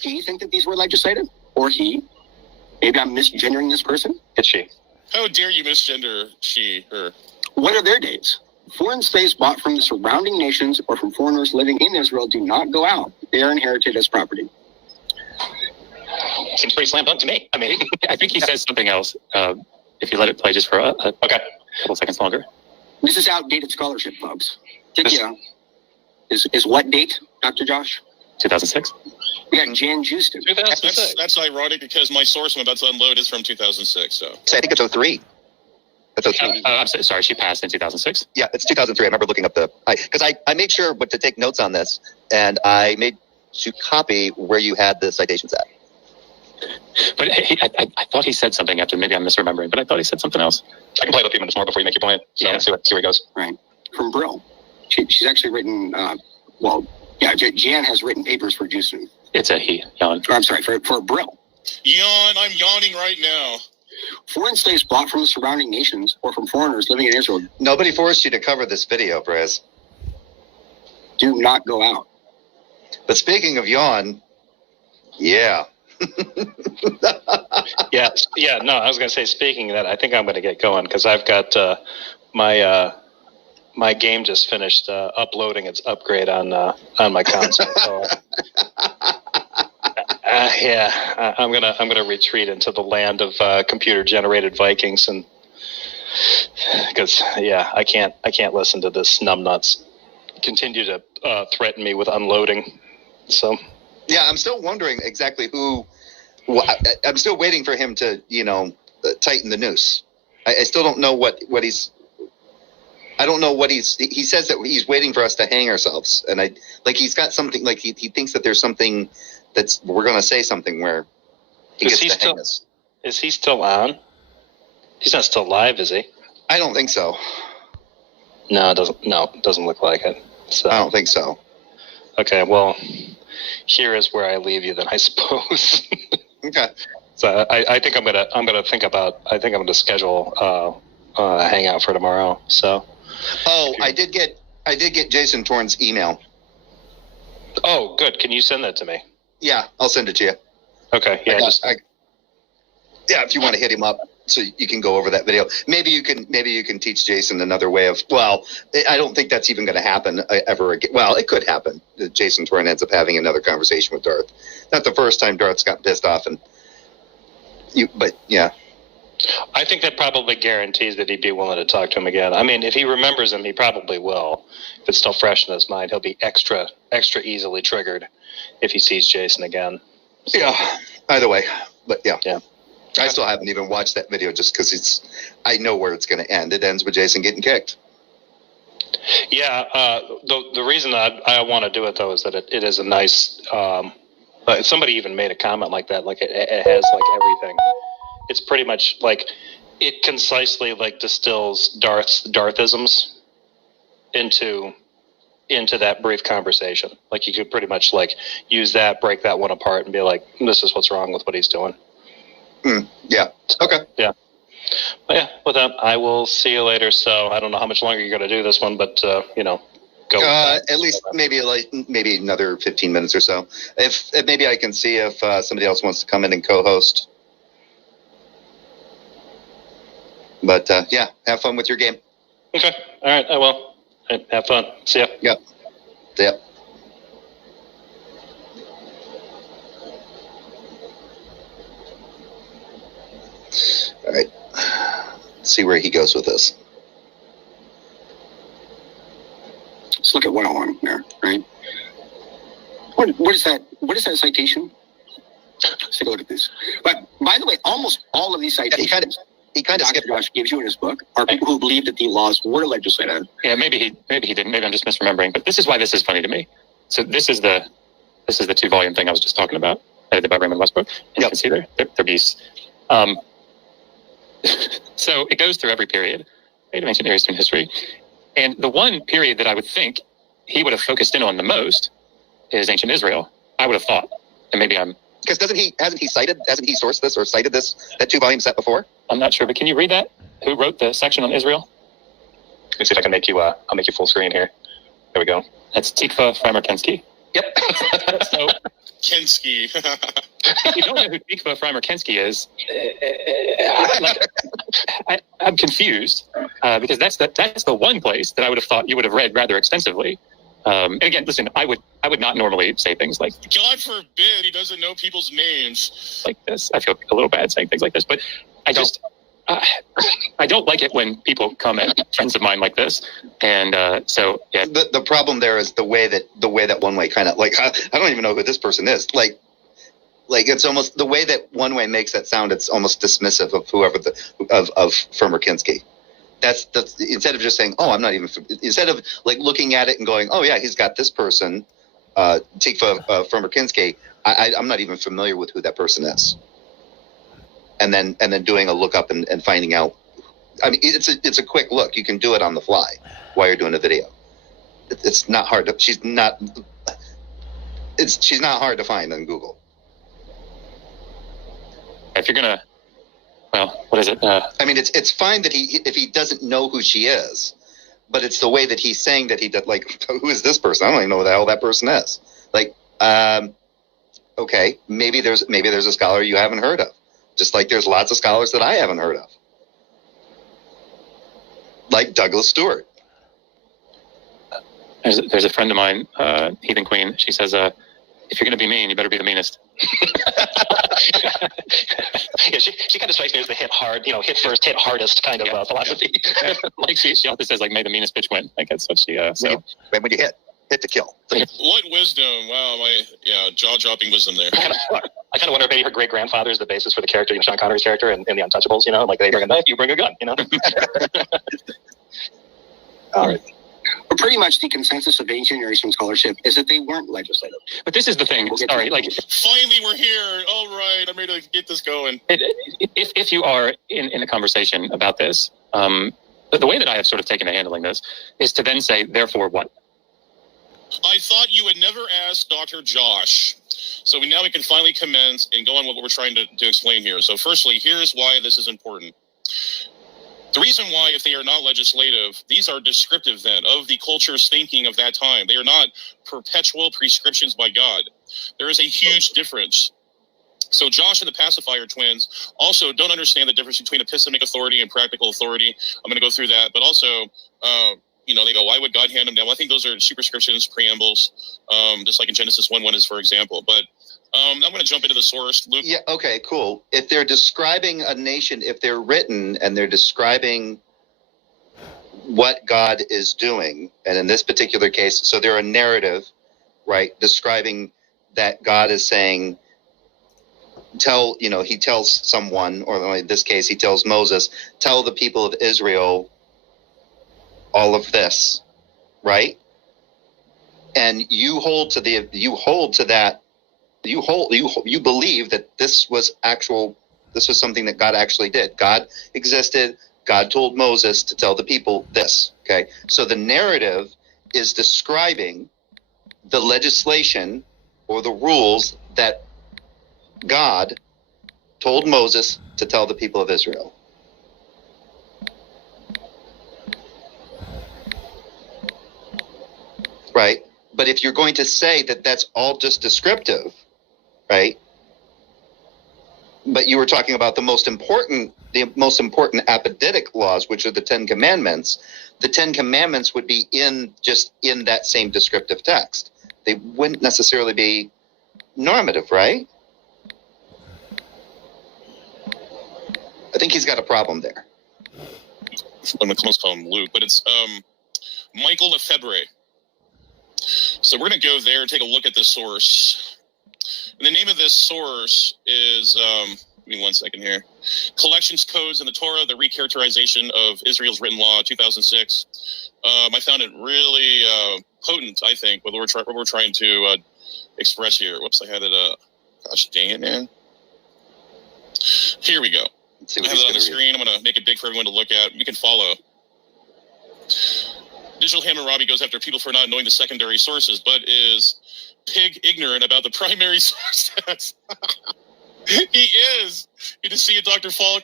Do you think that these were legislative? Or he? Maybe I'm misgendering this person? It's she. How dare you misgender she, her? What are their dates? Foreign slaves bought from the surrounding nations or from foreigners living in Israel do not go out. They are inherited as property. Seems pretty slam dunk to me. I mean, I think he says something else. If you let it play just for a couple seconds longer. This is outdated scholarship, folks. Tikia is what date, Dr. Josh? 2006. We got Jan Justin. 2006. That's ironic because my source I'm about to unload is from 2006. So I think it's 03. That's 03. I'm sorry, she passed in 2006. Yeah, it's 2003. I remember looking up because I made sure to take notes on this, and I made to copy where you had the citations at. But I thought he said something after. Maybe I'm misremembering, but I thought he said something else. I can play it a few minutes more before you make your point. So let's see where he goes. Right. From Brill. She's actually written, Jan has written papers for Justin. It's a he, Jan. I'm sorry, for Brill. Yawn, I'm yawning right now. Foreign slaves bought from the surrounding nations or from foreigners living in Israel. Nobody forced you to cover this video, Brez. Do not go out. But speaking of yawn, yeah. No, I was going to say, speaking of that, I think I'm going to get going because I've got my game just finished uploading its upgrade on my console. So, I'm gonna retreat into the land of computer generated Vikings, and because I can't listen to this numbnuts continue to threaten me with unloading. So yeah, I'm still wondering exactly who. I'm still waiting for him to tighten the noose. I still don't know what he's. I don't know what he says that he's waiting for us to hang ourselves, and he's got something he thinks that there's something we're going to say something where he gets to hang us. Is he still on? He's not still live, is he? I don't think so. No, it doesn't look like it. So I don't think so. Okay, well, here is where I leave you then, I suppose. Okay. So I think I'm gonna schedule a hangout for tomorrow. So. Oh, I did get Jason Torn's email. Oh, good. Can you send that to me? Yeah, I'll send it to you. Okay. Yeah. If you want to hit him up so you can go over that video. Maybe you can teach Jason another way of. Well, I don't think that's even going to happen ever again. Well, it could happen. Jason Torn ends up having another conversation with Darth. Not the first time Darth's got pissed off, but yeah. I think that probably guarantees that he'd be willing to talk to him again. I mean, if he remembers him, he probably will. If it's still fresh in his mind, he'll be extra easily triggered if he sees Jason again. So. Yeah. Either way, but yeah. I still haven't even watched that video just because I know where it's going to end. It ends with Jason getting kicked. Yeah. The reason I want to do it though is that it is a nice. Somebody even made a comment like that. Like it has like everything. It's pretty much like it concisely like distills Darthisms into that brief conversation. Like you could pretty much like use that, break that one apart, and be like, "This is what's wrong with what he's doing." Yeah. Okay. Yeah. But yeah. With that, I will see you later. So I don't know how much longer you're going to do this one, but go. At least maybe another 15 minutes or so. If maybe I can see if somebody else wants to come in and co-host. But yeah, have fun with your game. Okay. All right. I will. Have fun. See ya. Yep. Yep. All right. Let's see where he goes with this. Let's look at 101 there, right? What is that? What is that citation? Let's take a look at this. But by the way, almost all of these citations he kind of Dr. Josh gives you in his book are people who believe that the laws were legislated. Yeah, maybe he didn't. Maybe I'm just misremembering. But this is why this is funny to me. So this is the 2-volume thing I was just talking about, edited by Raymond Westbrook. And you can see they're beasts. So it goes through every period of ancient Near Eastern history. And the one period that I would think he would have focused in on the most is ancient Israel. I would have thought. And maybe I'm... Because hasn't he sourced this or cited this, that 2-volume set before? I'm not sure, but can you read that? Who wrote the section on Israel? Let me see if I can make you, I'll make you full screen here. There we go. That's Tikva Freimer-Kensky. Yep. So, Kensky. If you don't know who Tikva Freimer-Kensky is, I'm confused because that's the one place that I would have thought you would have read rather extensively. And again, listen, I would not normally say things like, God forbid he doesn't know people's names like this. I feel a little bad saying things like this, but I just I don't like it when people come at friends of mine like this. And so yeah, the problem there is the way that One Way kind of like I don't even know who this person is. Like it's almost the way that One Way makes that sound. It's almost dismissive of whoever of Freimer-Kensky. That's instead of just saying, oh, I'm not even, instead of like looking at it and going, oh yeah, he's got this person, Tikva Freimer-Kensky, I'm not even familiar with who that person is. And then doing a lookup and finding out. I mean, it's a quick look. You can do it on the fly while you're doing a video. It's not hard to. She's not hard to find on Google. If you're gonna, well, what is it? I mean, it's fine that if he doesn't know who she is, but it's the way that he's saying that he did. Like, who is this person? I don't even know who the hell that person is. Like, okay, maybe there's a scholar you haven't heard of. Just like there's lots of scholars that I haven't heard of. Like Douglas Stewart. There's a friend of mine, Heathen Queen. She says, if you're going to be mean, you better be the meanest. Yeah, she kind of strikes me as the hit hard, hit first, hit hardest kind of philosophy. Yeah. Like she also says, like, may the meanest bitch win. Like that's what she, so. When you hit to kill. What wisdom. Wow, jaw-dropping wisdom there. I kind of wonder if maybe her great-grandfather is the basis for the character, Sean Connery's character in The Untouchables, like they bring a knife, you bring a gun, All right. But pretty much the consensus of ancient Near Eastern scholarship is that they weren't legislative. But this is the thing. Sorry, like finally we're here. All right, I'm ready to get this going. If you are in a conversation about this, the way that I have sort of taken to handling this is to then say, therefore, what? I thought you would never ask Dr. Josh. So now we can finally commence and go on what we're trying to explain here. So firstly, here's why this is important. The reason why, if they are not legislative, these are descriptive then of the culture's thinking of that time. They are not perpetual prescriptions by God. There is a huge difference. So Josh and the pacifier twins also don't understand the difference between epistemic authority and practical authority. I'm going to go through that. But also, they go, why would God hand them down? Well, I think those are superscriptions, preambles, just like in Genesis 1:1 is, for example. But I'm going to jump into the source, Luke. Yeah, okay, cool. If they're describing a nation, if they're written and they're describing what God is doing, and in this particular case, so they're a narrative, right, describing that God is saying, he tells someone, or in this case, he tells Moses, tell the people of Israel all of this, right? And you believe that this was actual This was something that God actually did. God existed. God told Moses to tell the people this. Okay, so the narrative is describing the legislation or the rules that God told Moses to tell the people of Israel. Right? But if you're going to say that that's all just descriptive, right? But you were talking about the most important apodictic laws, which are the 10 Commandments. The 10 Commandments would be in that same descriptive text. They wouldn't necessarily be normative, right? I think he's got a problem there. I'm going to call him Luke, but it's Michael Lefebvre. So we're going to go there and take a look at this source. And the name of this source is, give me 1 second here, Collections, Codes in the Torah, the Recharacterization of Israel's Written Law, 2006. I found it really potent, I think, what we're trying to express here. Whoops, I had it, gosh dang it, man. Here we go. I have it on the screen. I'm going to make it big for everyone to look at. You can follow. Digital Hammurabi goes after people for not knowing the secondary sources, but is pig ignorant about the primary sources. He is. You just see it, Dr. Falk.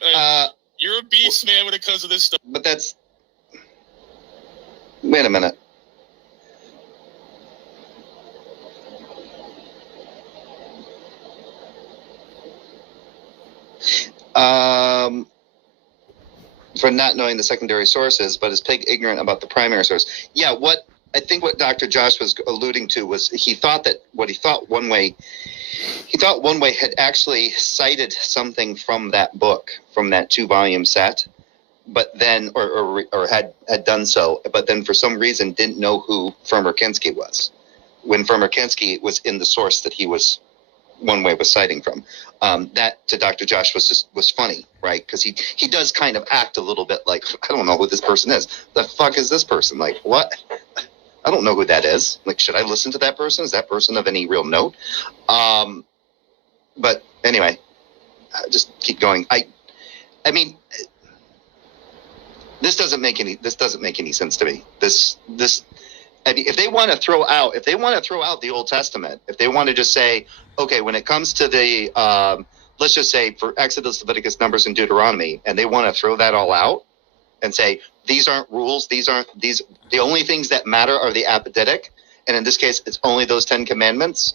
You're a beast, man, when it comes to this stuff. But that's... Wait a minute. For not knowing the secondary sources, but is pig ignorant about the primary source. Yeah, what Dr. Josh was alluding to was he thought one way had actually cited something from that book, from that 2-volume set, but then or had done so, but then for some reason didn't know who Firmer-Kinsky was, when Firmer-Kinsky was in the source that he was one way was citing from. That to Dr. Josh was funny, right? Because he does kind of act a little bit like, I don't know who this person is. The fuck is this person? Like, what? I don't know who that is. Like, should I listen to that person? Is that person of any real note? But anyway, just keep going. I mean, this doesn't make any sense to me. This. I mean, if they want to throw out the Old Testament, if they want to just say, okay, when it comes to the, let's just say for Exodus, Leviticus, Numbers, and Deuteronomy, and they want to throw that all out and say, these aren't rules, the only things that matter are the apodictic, and in this case, it's only those 10 Commandments,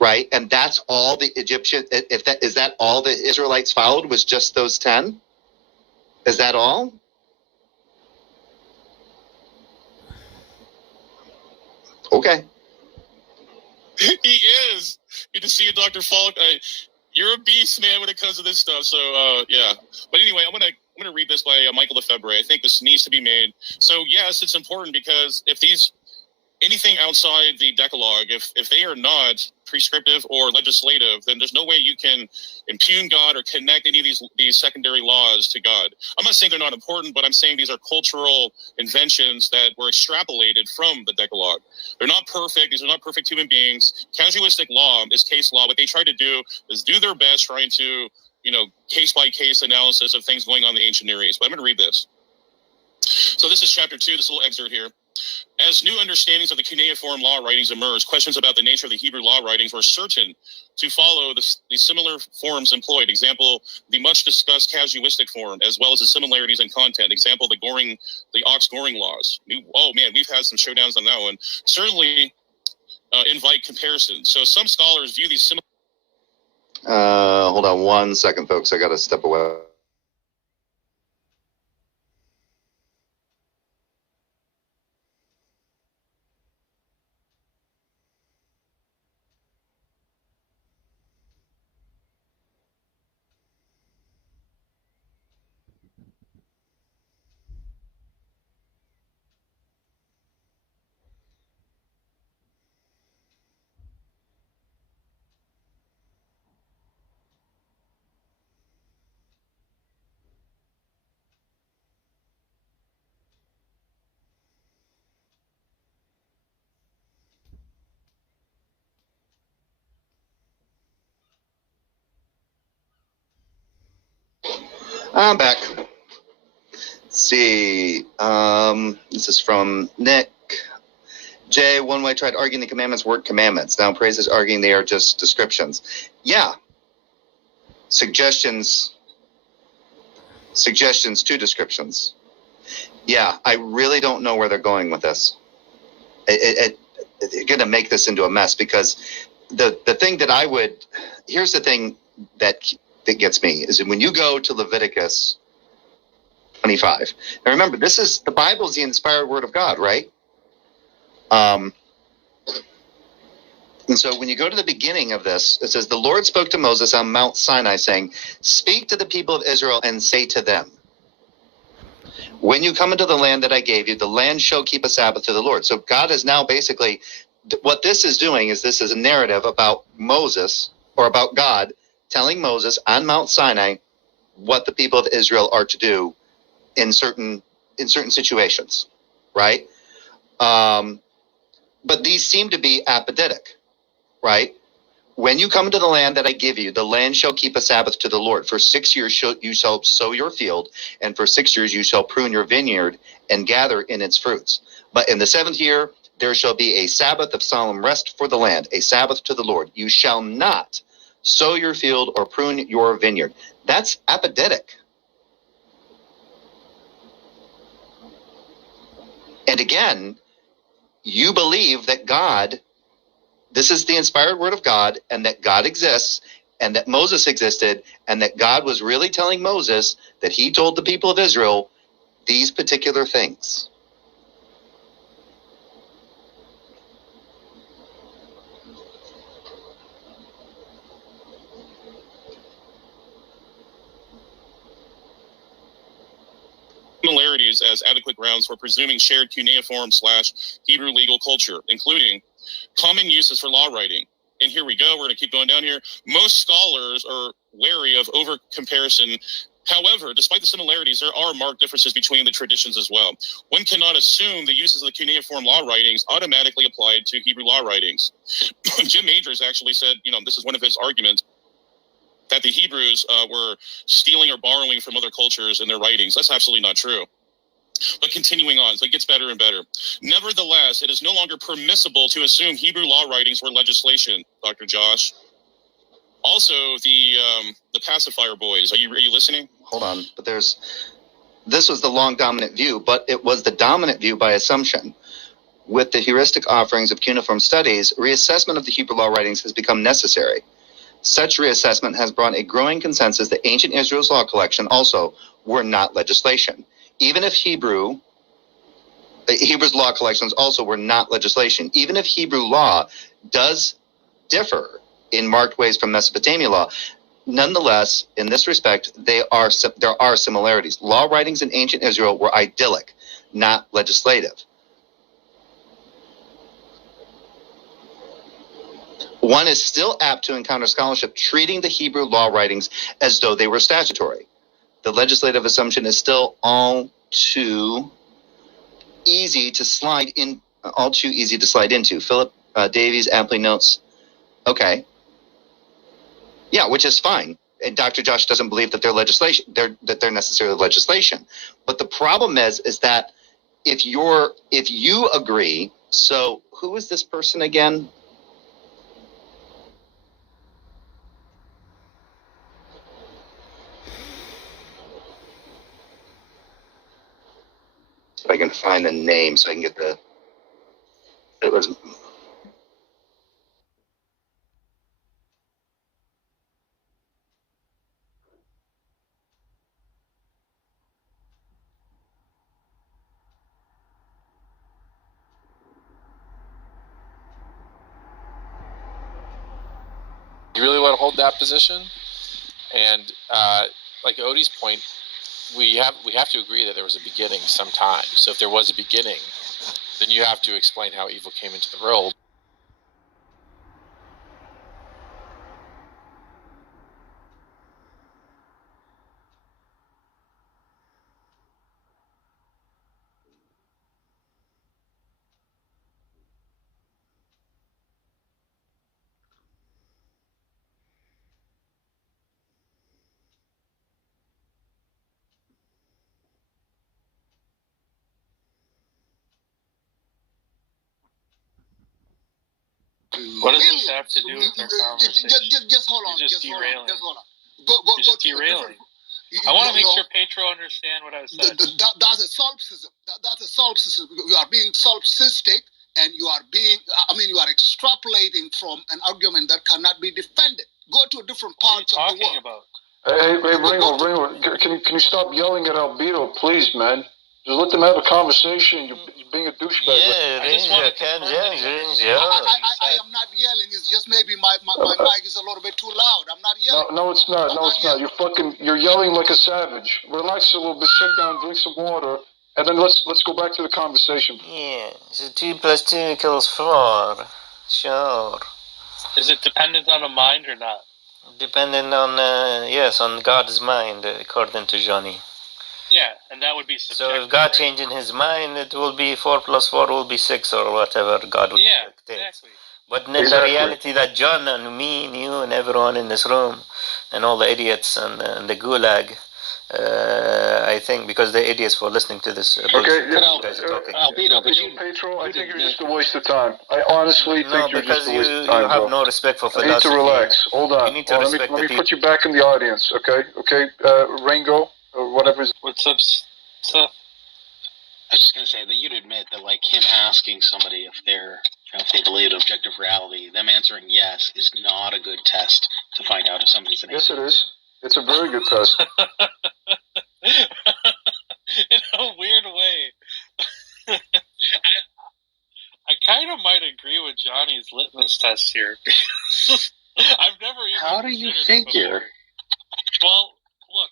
right? And that's all the Egyptian, is that all the Israelites followed was just those 10? Is that all? Okay. He is. Good to see you, Dr. Falk. You're a beast, man, when it comes to this stuff. So, yeah. But anyway, I'm gonna read this by Michael Lefebvre. I think this needs to be made. So, yes, it's important because if anything outside the Decalogue, if they are not prescriptive or legislative, then there's no way you can impugn God or connect any of these secondary laws to God. I'm not saying they're not important, but I'm saying these are cultural inventions that were extrapolated from the Decalogue. They're not perfect. These are not perfect human beings. Casuistic law is case law. What they try to do is do their best trying to, case-by-case analysis of things going on in the ancient Near East. But I'm going to read this. So this is chapter 2, this little excerpt here. As new understandings of the cuneiform law writings emerged, questions about the nature of the Hebrew law writings were certain to follow the similar forms employed. Example, the much discussed casuistic form, as well as the similarities in content. Example, the ox goring laws. Oh man, we've had some showdowns on that one. Certainly invite comparison. So some scholars view these similar. Hold on 1 second, folks. I got to step away. I'm back. Let's see. This is from Nick. Jay, one way tried arguing the commandments weren't commandments. Now Praise is arguing they are just descriptions. Yeah. Suggestions to descriptions. Yeah, I really don't know where they're going with this. They're going to make this into a mess because the thing that here's the thing that gets me is that when you go to Leviticus 25, now remember, the Bible is the inspired word of God, right? And so when you go to the beginning of this, it says, the Lord spoke to Moses on Mount Sinai saying, speak to the people of Israel and say to them, when you come into the land that I gave you, the land shall keep a Sabbath to the Lord. So God is now basically, what this is doing is this is a narrative about Moses or about God telling Moses on Mount Sinai what the people of Israel are to do in certain situations, right? But these seem to be apodictic, right? When you come to the land that I give you, the land shall keep a Sabbath to the Lord. For 6 years you shall sow your field, and for 6 years you shall prune your vineyard and gather in its fruits. But in the 7th year there shall be a Sabbath of solemn rest for the land, a Sabbath to the Lord. You shall not sow your field or prune your vineyard. That's apodictic. And again, you believe that this is the inspired word of God, and that God exists, and that Moses existed, and that God was really telling Moses that he told the people of Israel these particular things. Similarities as adequate grounds for presuming shared cuneiform / Hebrew legal culture, including common uses for law writing. And here we go. We're going to keep going down here. Most scholars are wary of over comparison. However, despite the similarities, there are marked differences between the traditions as well. One cannot assume the uses of the cuneiform law writings automatically applied to Hebrew law writings. Jim Majors actually said, this is one of his arguments, that the Hebrews were stealing or borrowing from other cultures in their writings. That's absolutely not true. But continuing on, so it gets better and better. Nevertheless, it is no longer permissible to assume Hebrew law writings were legislation, Dr. Josh. Also, the pacifier boys. Are you listening? Hold on, but this was the long dominant view, but it was the dominant view by assumption. With the heuristic offerings of cuneiform studies, reassessment of the Hebrew law writings has become necessary. Such reassessment has brought a growing consensus that ancient Israel's law collection also were not legislation. Even if Hebrew's law collections also were not legislation, even if Hebrew law does differ in marked ways from Mesopotamia law, nonetheless, in this respect, there are similarities. Law writings in ancient Israel were idyllic, not legislative. One is still apt to encounter scholarship treating the Hebrew law writings as though they were statutory. The legislative assumption is still all too easy to slide into. Philip Davies aptly notes, okay. Yeah, which is fine. And Dr. Josh doesn't believe that they're legislation, that they're necessarily legislation. But the problem is that if you agree, so who is this person again? If I can find the name so I can get it was. You really want to hold that position? And like Odie's point, we have to agree that there was a beginning sometime. So if there was a beginning, then you have to explain how evil came into the world. What does this have to do with our conversation? Just hold on. Just derailing. Just hold on. Go Just to derailing. I want to make sure Petro understand what I said. That's a solipsism. That's a solipsism. You are being solipsistic, and you are you are extrapolating from an argument that cannot be defended. Go to a different part of the world. About? Hey, Ringo, can you stop yelling at Albedo, please, man? Just let them have a conversation. You're being a douchebag. Yeah, I am not yelling. It's just maybe my mic is a little bit too loud. I'm not yelling. No, it's not. No, it's not. You're yelling like a savage. Relax a little bit. Sit down, drink some water, and then let's go back to the conversation. Yeah, so 2 + 2 equals 4. Sure. Is it dependent on a mind or not? Dependent on, yes, on God's mind, according to Johnny. Yeah, and that would be subjective. So if God changing his mind, it will be 4 + 4 will be 6 or whatever God would dictate. Exactly. But in the reality that John and me and you and everyone in this room and all the idiots and the gulag, I think because they're idiots for listening to this. Okay, you guys are talking. Albedo, but Petro, I think you're just a waste of time. I honestly think you're just a waste of time. You have no respect for philosophy. You need to relax. Hold on. You need to respect let me put you back in the audience, okay? Okay, Ringo, or whatever. What's up, stuff? I was just gonna say that you'd admit that, like, him asking somebody if they believe in objective reality, them answering yes is not a good test to find out if somebody's an atheist. Yes, it is. It's a very good test. In a weird way. I kind of might agree with Johnny's litmus test here. I've never even. How do you figure? Well, look,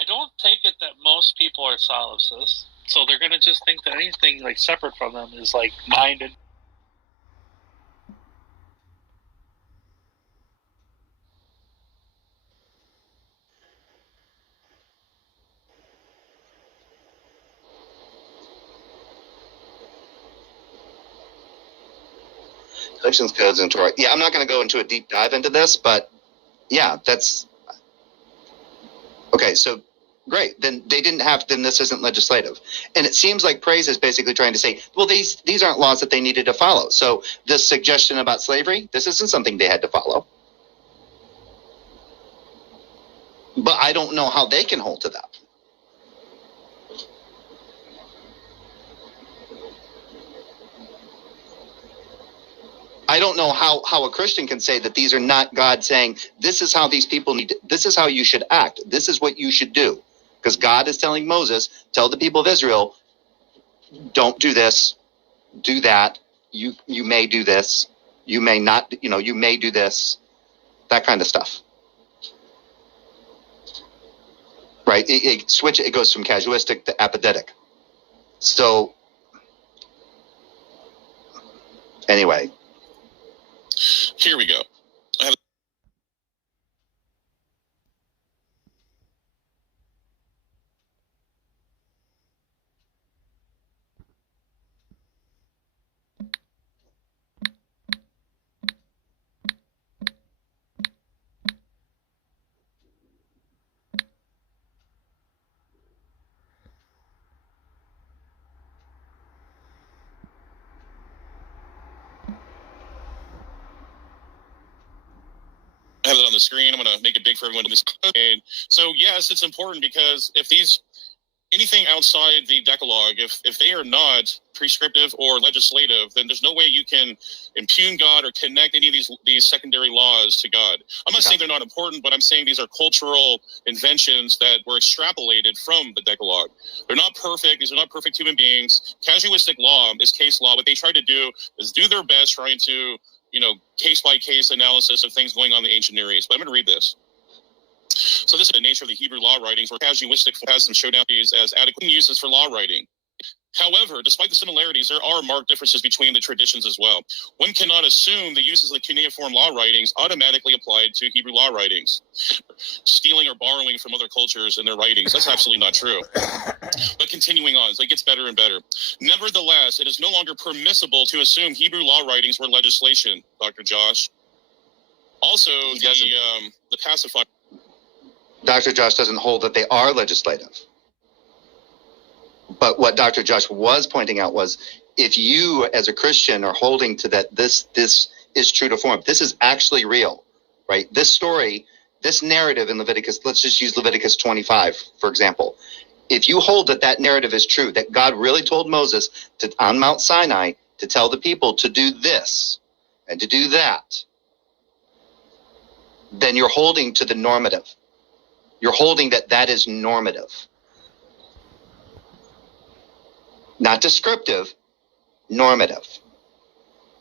I don't take it that most people are solipsists, so they're gonna just think that anything like separate from them is like mind and. Collections codes into our. Yeah, I'm not going to go into a deep dive into this, but yeah, that's okay. So great. Then they didn't have. Then this isn't legislative, and it seems like Praise is basically trying to say, well, these aren't laws that they needed to follow. So this suggestion about slavery, this isn't something they had to follow. But I don't know how they can hold to that. I don't know how a Christian can say that these are not God saying, this is how these people need to, this is how you should act. This is what you should do. Because God is telling Moses, tell the people of Israel, don't do this, do that. You may do this. You may not, you may do this. That kind of stuff. Right? It goes from casuistic to apathetic. So, anyway. Here we go. I have it on the screen. I'm going to make it big for everyone in this. So yes, it's important because if anything outside the Decalogue, if they are not prescriptive or legislative, then there's no way you can impugn God or connect any of these secondary laws to God. I'm not saying they're not important, but I'm saying these are cultural inventions that were extrapolated from the Decalogue. They're not perfect. These are not perfect human beings. Casuistic law is case law. What they try to do is do their best trying to case-by-case analysis of things going on in the ancient Near East. But I'm going to read this. So this is the nature of the Hebrew law writings, where casuistic has them showed out these as adequate uses for law writing. However, despite the similarities, there are marked differences between the traditions as well. One cannot assume the uses of the cuneiform law writings automatically applied to Hebrew law writings. Stealing or borrowing from other cultures in their writings, that's absolutely not true. But continuing on, so it gets better and better. Nevertheless, it is no longer permissible to assume Hebrew law writings were legislation, Dr. Josh. Also, the pacifier. Dr. Josh doesn't hold that they are legislative. But what Dr. Josh was pointing out was, if you as a Christian are holding to that this is true to form. This is actually real, right? This story, this narrative in Leviticus, let's just use Leviticus 25, for example. If you hold that that narrative is true, that God really told Moses on Mount Sinai to tell the people to do this and to do that, then you're holding to the normative. You're holding that is normative. Not descriptive, normative.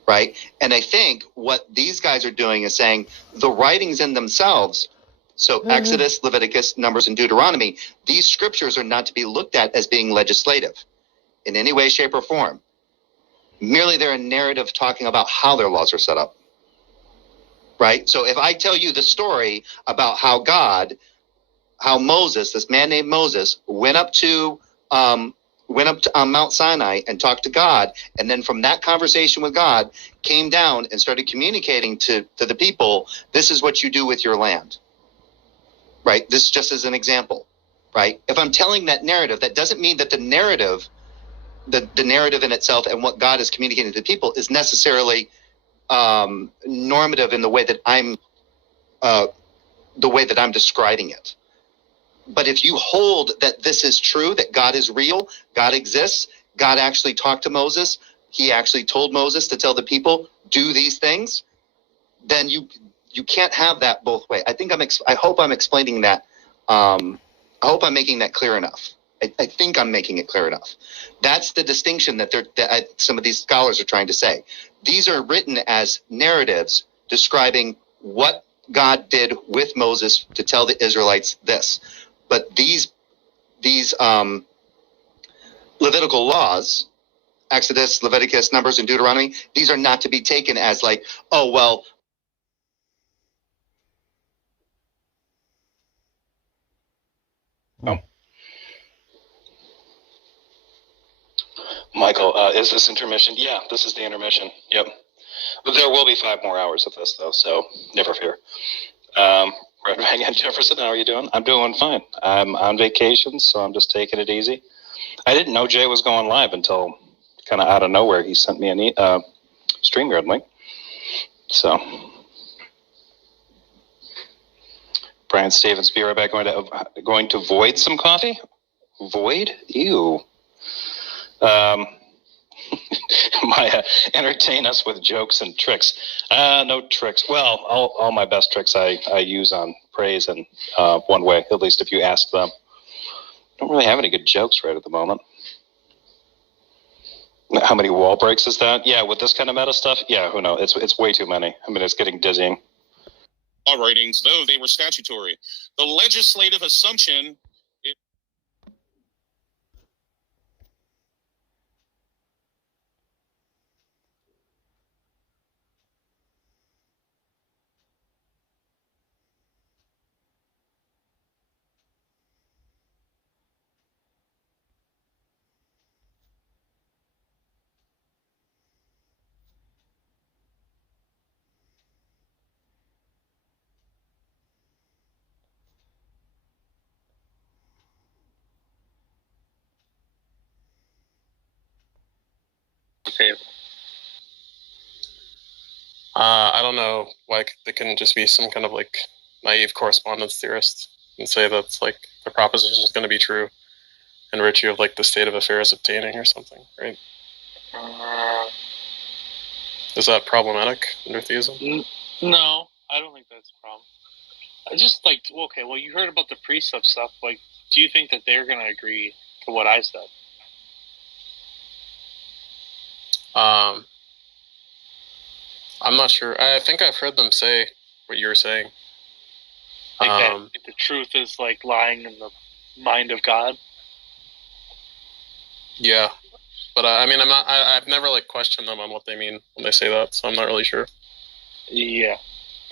Right? And I think what these guys are doing is saying the writings in themselves, so Exodus, Leviticus, Numbers, and Deuteronomy, these scriptures are not to be looked at as being legislative in any way, shape, or form. Merely they're a narrative talking about how their laws are set up. Right? So if I tell you the story about how Moses, this man named Moses, went up to Mount Sinai and talked to God, and then from that conversation with God came down and started communicating to the people, this is what you do with your land. Right? This just as an example. Right? If I'm telling that narrative, that doesn't mean that the narrative in itself and what God is communicating to the people is necessarily normative in the way that I'm describing it. But if you hold that this is true, that God is real, God exists, God actually talked to Moses, he actually told Moses to tell the people, do these things, then you can't have that both ways. I hope I'm explaining that. I hope I'm making that clear enough. I think I'm making it clear enough. That's the distinction that some of these scholars are trying to say. These are written as narratives describing what God did with Moses to tell the Israelites this. But these Levitical laws, Exodus, Leviticus, Numbers, and Deuteronomy, these are not to be taken as like, oh, well. Oh. Michael, is this intermission? Yeah, this is the intermission. Yep. But there will be 5 more hours of this, though, so never fear. Red Rag and Jefferson, how are you doing? I'm doing fine. I'm on vacation, so I'm just taking it easy. I didn't know Jay was going live until kind of out of nowhere. He sent me a StreamYard link. So, Brian Stevens, be right back. Going to void some coffee? Void? Ew. Entertain us with jokes and tricks. No tricks. Well, all my best tricks I use on praise and one way, at least if you ask them. Don't really have any good jokes right at the moment. How many wall breaks is that? Yeah, with this kind of meta stuff? Yeah, who knows? It's way too many. I mean, it's getting dizzying. Law writings, though they were statutory. The legislative assumption... I don't know why they couldn't just be some kind of like naive correspondence theorist and say that's like the proposition is going to be true in virtue of like the state of affairs obtaining or something, right? Is that problematic under theism? No, I don't think that's a problem. I just like, okay, well, you heard about the precept stuff. Like, do you think that they're going to agree to what I said? I'm not sure. I think I've heard them say what you're saying. Like the truth is like lying in the mind of God. Yeah, but I mean, I've never like questioned them on what they mean when they say that, so I'm not really sure. Yeah.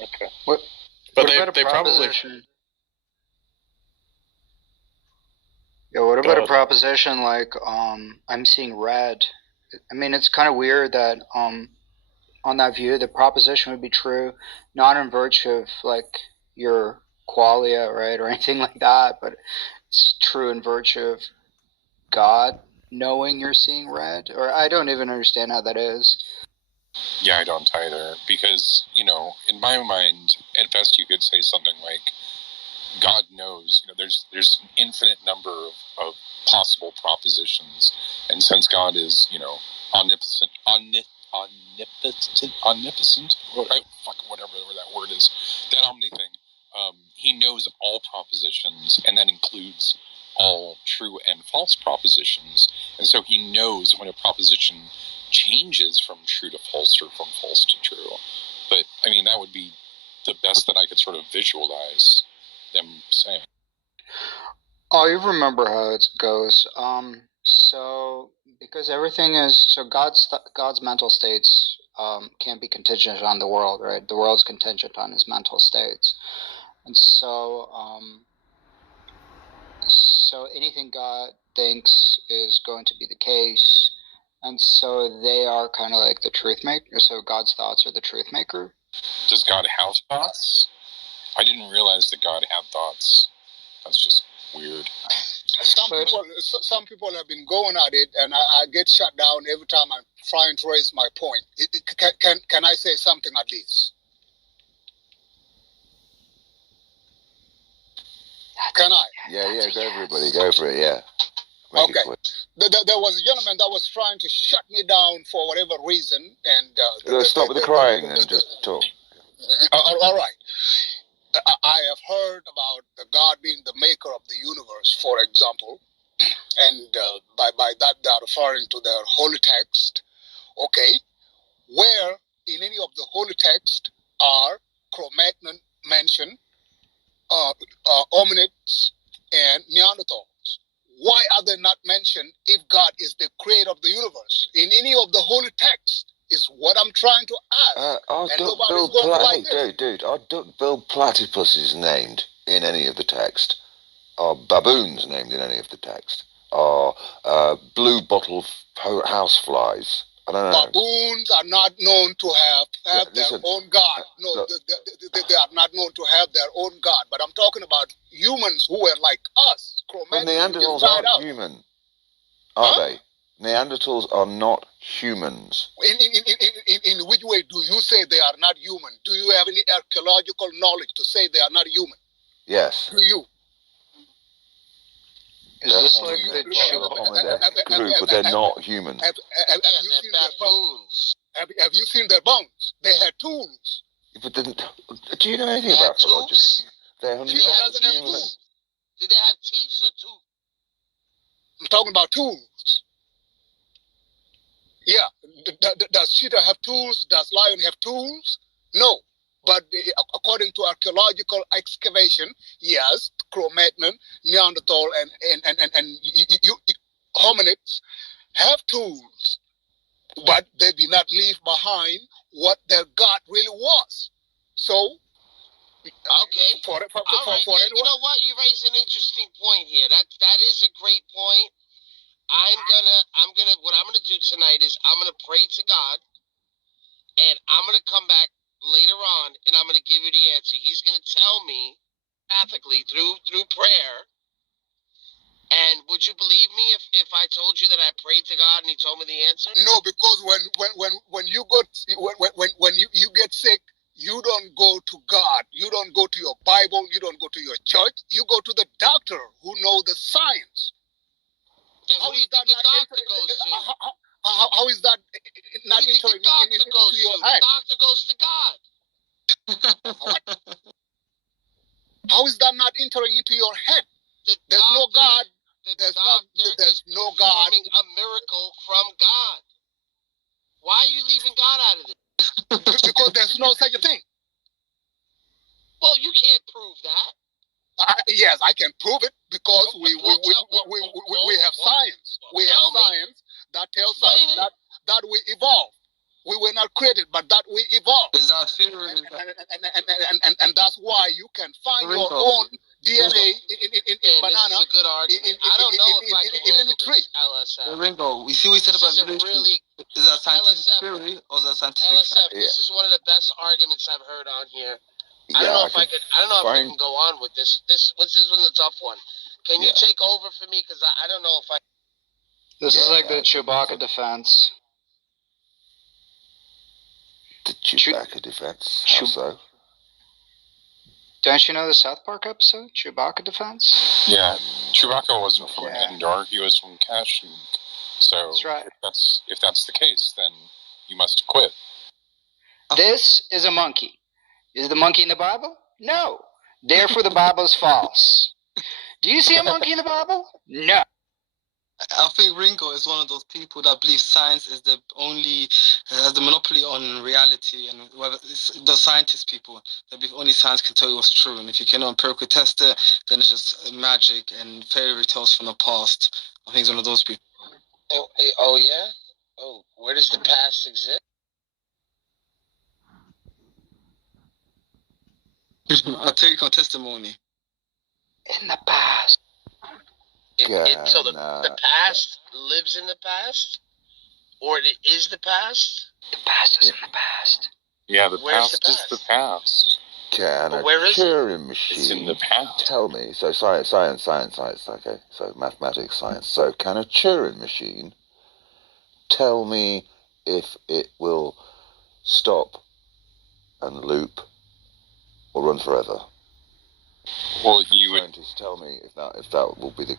Okay. But they probably. Yeah. What about a proposition like I'm seeing red? I mean, it's kind of weird that on that view, the proposition would be true, not in virtue of like your qualia, right, or anything like that, but it's true in virtue of God knowing you're seeing red. Or I don't even understand how that is. Yeah, I don't either. Because, in my mind, at best you could say something like, God knows, there's an infinite number of possible propositions. And since God is, omnipotent, whatever that word is, that omni thing, he knows all propositions, and that includes all true and false propositions. And so he knows when a proposition changes from true to false or from false to true. But, that would be the best that I could sort of visualize them saying. Oh, you remember how it goes. So because everything is so God's mental states can't be contingent on the world, right? The world's contingent on his mental states, and so so anything God thinks is going to be the case, and so they are kind of like the truth maker. So God's thoughts are the truth maker. Does God have thoughts? I didn't realize that God had thoughts. That's just weird. Some people have been going at it, and I get shut down every time I'm trying to raise my point. Can I say something at least? Can I? Yeah, go everybody, go for it, yeah. Okay. There was a gentleman that was trying to shut me down for whatever reason, and stop with the crying and just talk. All right. I have heard about the God being the maker of the universe, for example, and by that they are referring to their holy text. Okay, where in any of the holy text are Cro-Magnon mentioned, hominids and Neanderthals? Why are they not mentioned if God is the creator of the universe? In any of the holy text is what I'm trying to ask. Our duck bill platypus is named in any of the text. Are baboons named in any of the text? Are blue bottle houseflies? I don't know. Baboons are not known to have their own God. No, they are not known to have their own God. But I'm talking about humans who were like us. But Neanderthals aren't human, are they? Neanderthals are not humans. In which way do you say they are not human? Do you have any archaeological knowledge to say they are not human? Yes. Do you? Is this like the group, but they're not human. Have you seen their bones? Have you seen their bones? They had tools. But do you know anything about phylogeny? Jesus doesn't have tools. Did they have teeth or tools? I'm talking about tools. Yeah. Does cheetah have tools? Does lion have tools? No. But according to archaeological excavation, yes, Cro-Magnon, Neanderthal, and hominids have tools, but they did not leave behind what their God really was. So, okay, for you know what? You raise an interesting point here. That is a great point. What I'm gonna do tonight is I'm gonna pray to God, and I'm gonna come back later on, and I'm gonna give you the answer. He's gonna tell me ethically through prayer. And would you believe me if I told you that I prayed to God and He told me the answer? No, because when you get sick, you don't go to God. You don't go to your Bible. You don't go to your church. You go to the doctor who knows the science. And who do you think the doctor goes to? How is that not entering into your head? The doctor goes to God. How is that not entering into your head? There's no God. There's no God. Performing a miracle from God. Why are you leaving God out of this? Because there's no such a thing. Well, you can't prove that. Yes, I can prove it because we have science. We have science that tells us that we evolved. We were not created, but that we evolved. Is that theory? And that's why you can find your own DNA in banana. This is a good argument. I don't know if I can handle this, LSF. Ringo, we see what we said about evolution. Is that scientific theory or is that scientific LSF, this is one of the best arguments I've heard on here. I don't know if I can go on with this. This one's a tough one. Can you take over for me? Because I don't know if I. This is like the Chewbacca defense. The Chewbacca defense. How so? Don't you know the South Park episode, Chewbacca defense? Yeah, Chewbacca wasn't from Endor. He was from Kashyyyk. So That's right. if that's the case, then you must quit. This is a monkey. Is the monkey in the Bible? No. Therefore, the Bible is false. Do you see a monkey in the Bible? No. I think Ringo is one of those people that believes science is the only has the monopoly on reality, and whether it's the scientist people that believe only science can tell you what's true, and if you cannot empirically test it, then it's just magic and fairy tales from the past. I think he's one of those people. Oh yeah? Oh, where does the past exist? I'll take on testimony. In the past. So the past lives in the past? Or it is the past? The past is in the past. Yeah, the Where's past the is the past. Can a where is it? Turing machine It's in the past. tell me? So science, okay. So mathematics, science. So can a Turing machine tell me if it will stop and loop or run forever? Well, you would scientists tell me if that will be the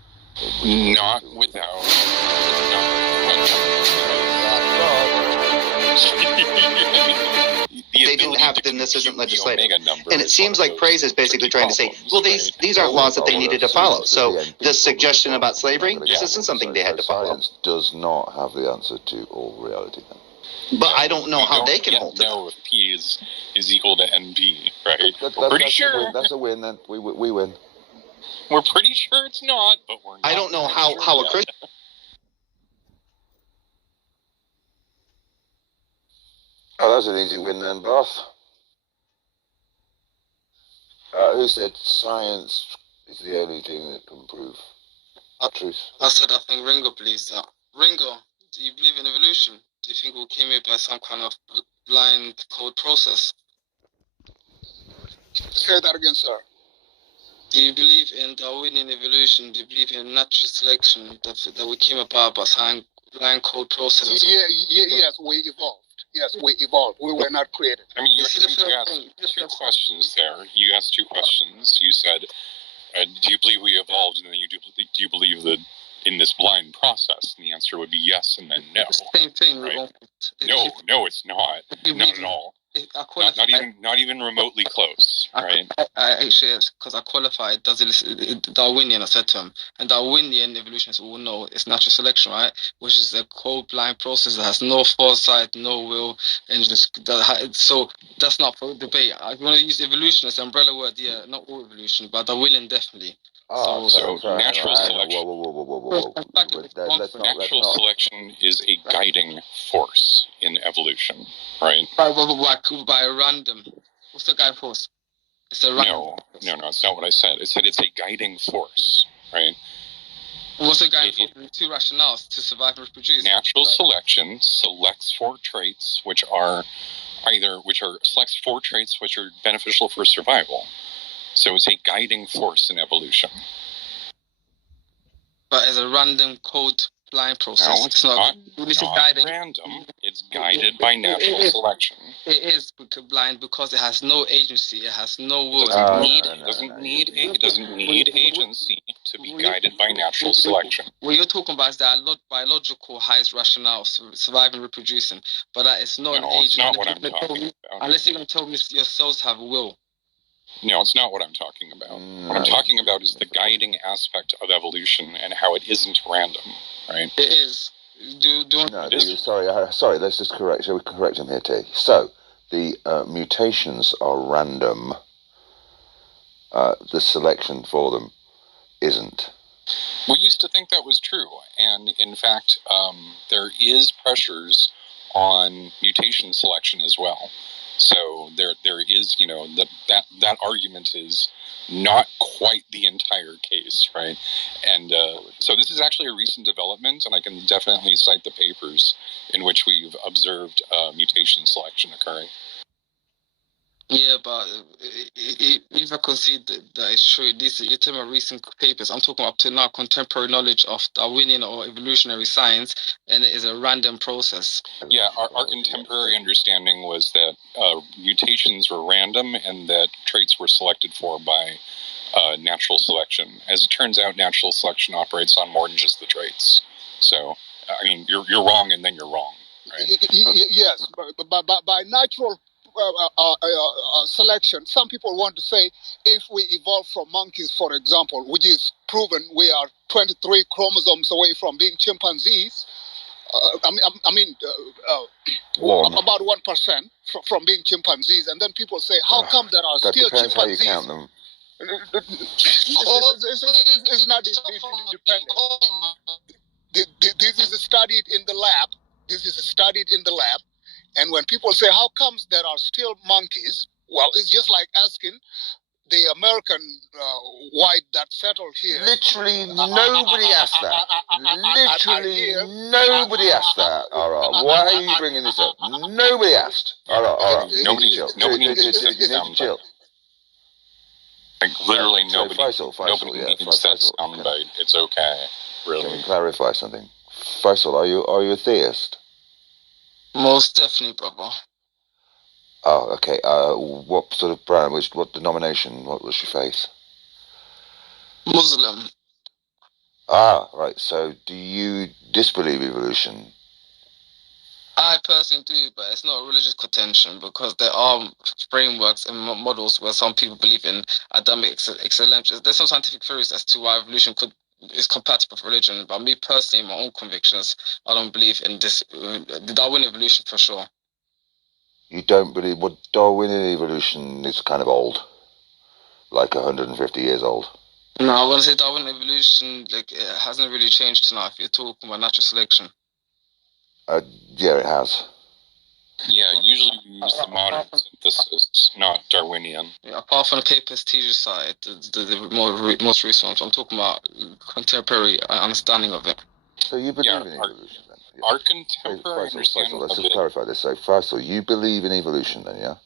not without. They didn't have it, then this isn't legislative. And it seems like Praise is basically trying to say, well, these aren't laws that they needed to follow. So the suggestion about slavery, this isn't something they had to follow. Science does not have the answer to all reality then. But I don't know how they can hold it. Know if P is equal to NP, right? We're pretty sure. That's a win then. We win. We're pretty sure it's not, but we're not. I don't know how a Christian... Oh, that's an easy win then, Bath. Who said science is the only thing that can prove truth? I said I think Ringo believes that. Ringo, do you believe in evolution? Do you think we came here by some kind of blind code process? Say that again, sir. Do you believe in Darwinian evolution? Do you believe in natural selection that we came about by some blind code process? Yes, we evolved. Yes, we evolved. We were not created. I mean, you asked two questions there. You asked two questions. You said, do you believe we evolved? And then do you believe that in this blind process? And the answer would be yes and then no. Same thing. Right? No, it's not. Not at all. Not even remotely close, right? I actually, because I qualified, Darwinian, I said to him, and Darwinian evolutionists will know it's natural selection, right? Which is a cold blind process that has no foresight, no will, and so that's not for debate. I want to use evolution as an umbrella word, yeah, not all evolution, but Darwinian definitely. So natural selection. Whoa. Natural selection is a guiding force in evolution, right? By random. What's the guiding force? It's a random. No, it's not what I said. I said it's a guiding force, right? What's the guiding force? Two rationales to survive and reproduce. Natural selection selects four traits which are beneficial for survival. So it's a guiding force in evolution. But as a random code blind process. No, it's not random. It's guided by natural selection. It is blind because it has no agency. It has no will. It doesn't need agency to be guided by natural selection. What you're talking about is that biological highest rationale, surviving and reproducing. But that is not an agent. It's not what I'm talking about. Unless you're going to tell me your cells have will. No, it's not what I'm talking about. What I'm talking about is the guiding aspect of evolution and how it isn't random, right? It is. Sorry. Let's just correct. Shall we correct him here, T? So the mutations are random. The selection for them isn't. We used to think that was true, and in fact, there is pressures on mutation selection as well. So there is, that argument is not quite the entire case, right? And so this is actually a recent development, and I can definitely cite the papers in which we've observed mutation selection occurring. Yeah, but Even if I concede that it's true, you're talking about recent papers. I'm talking up to now contemporary knowledge of Darwinian or evolutionary science, and it is a random process. Yeah, our contemporary understanding was that mutations were random and that traits were selected for by natural selection. As it turns out, natural selection operates on more than just the traits. So, I mean, you're wrong and then you're wrong, right? Yes, but by natural selection, some people want to say if we evolved from monkeys, for example, which is proven we are 23 chromosomes away from being chimpanzees. About 1% from being chimpanzees, and then people say, how come there are That still depends how you chimpanzees? count them. It's not dependent. This is studied in the lab. And when people say, how comes there are still monkeys? Well, it's just like asking the American white that settled here. Literally nobody asked that. Literally nobody asked that. All right, why are you bringing this up? Nobody asked. All right. Nobody chill. nobody You needs need to chill. Like literally So nobody Faisal, nobody needs that soundbite. It's okay. Really. Can we clarify something? Faisal, are you a theist? Most definitely, brother. Oh, okay. What sort of brand? What denomination? What was your faith? Muslim. Ah, right. So, do you disbelieve evolution? I personally do, but it's not a religious contention because there are frameworks and models where some people believe in Adamic excellence. There's some scientific theories as to why evolution is compatible with religion, but me personally, my own convictions, I don't believe in this. The Darwin evolution for sure. You don't believe what Darwinian evolution is kind of old, like 150 years old. No, I want to say Darwin evolution, like, it hasn't really changed now if you're talking about natural selection. Yeah, it has. Yeah, usually we use the modern synthesis, not Darwinian. Yeah, apart from the papers teacher side, the most recent ones, I'm talking about contemporary understanding of it. So you believe in evolution then? Yeah. Our contemporary understanding let's of just it. clarify this. So, Faisal, you believe in evolution then, yeah?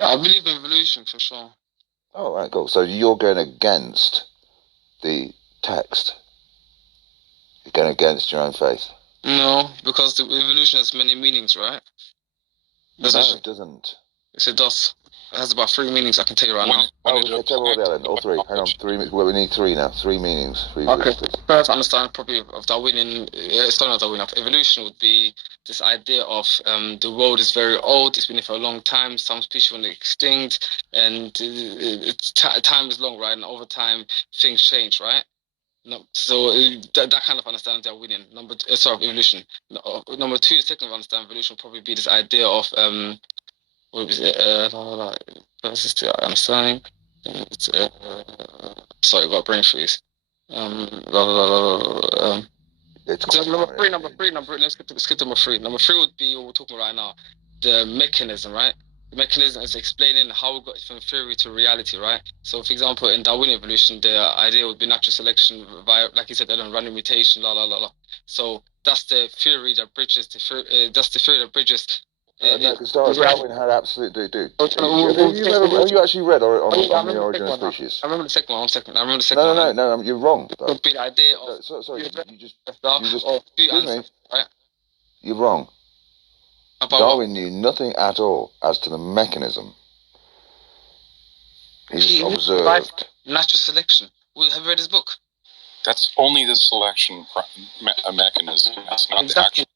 I believe in evolution for sure. Oh, right, cool. So you're going against the text. You're going against your own faith. No, because the evolution has many meanings, right? No, it doesn't. Yes, it does. It has about 3 meanings, I can tell you right now. Okay, tell me what they are then. All 3. Hang on, 3. Well, we need 3 now. 3 meanings. 3 Okay, meanings, please. first understanding probably of Darwinian, it's not Darwin, of evolution would be this idea of the world is very old, it's been here for a long time, some species went extinct, and time is long, right? And over time, things change, right? No, so that kind of understanding Darwinian. Evolution. Number 2, the second of understanding evolution would probably be this idea of what was it? Versus the understanding. Sorry, I got a brain freeze. Number three. Let's skip to number 3. Number 3 would be what we're talking about right now, the mechanism, right? The mechanism is explaining how we got from theory to reality, right? So, for example, in Darwinian evolution, the idea would be natural selection via, like you said, random mutation, So that's the theory that bridges No, because Darwin had absolutely have you actually read on the origin of species? I remember the second one. 1 second. I remember the second one. No, you're wrong. Would be the idea of sorry, you just excuse me. Right? You're wrong. About Darwin knew nothing at all as to the mechanism. He just observed. Natural selection. Have you read his book? That's only the selection mechanism. That's not the actual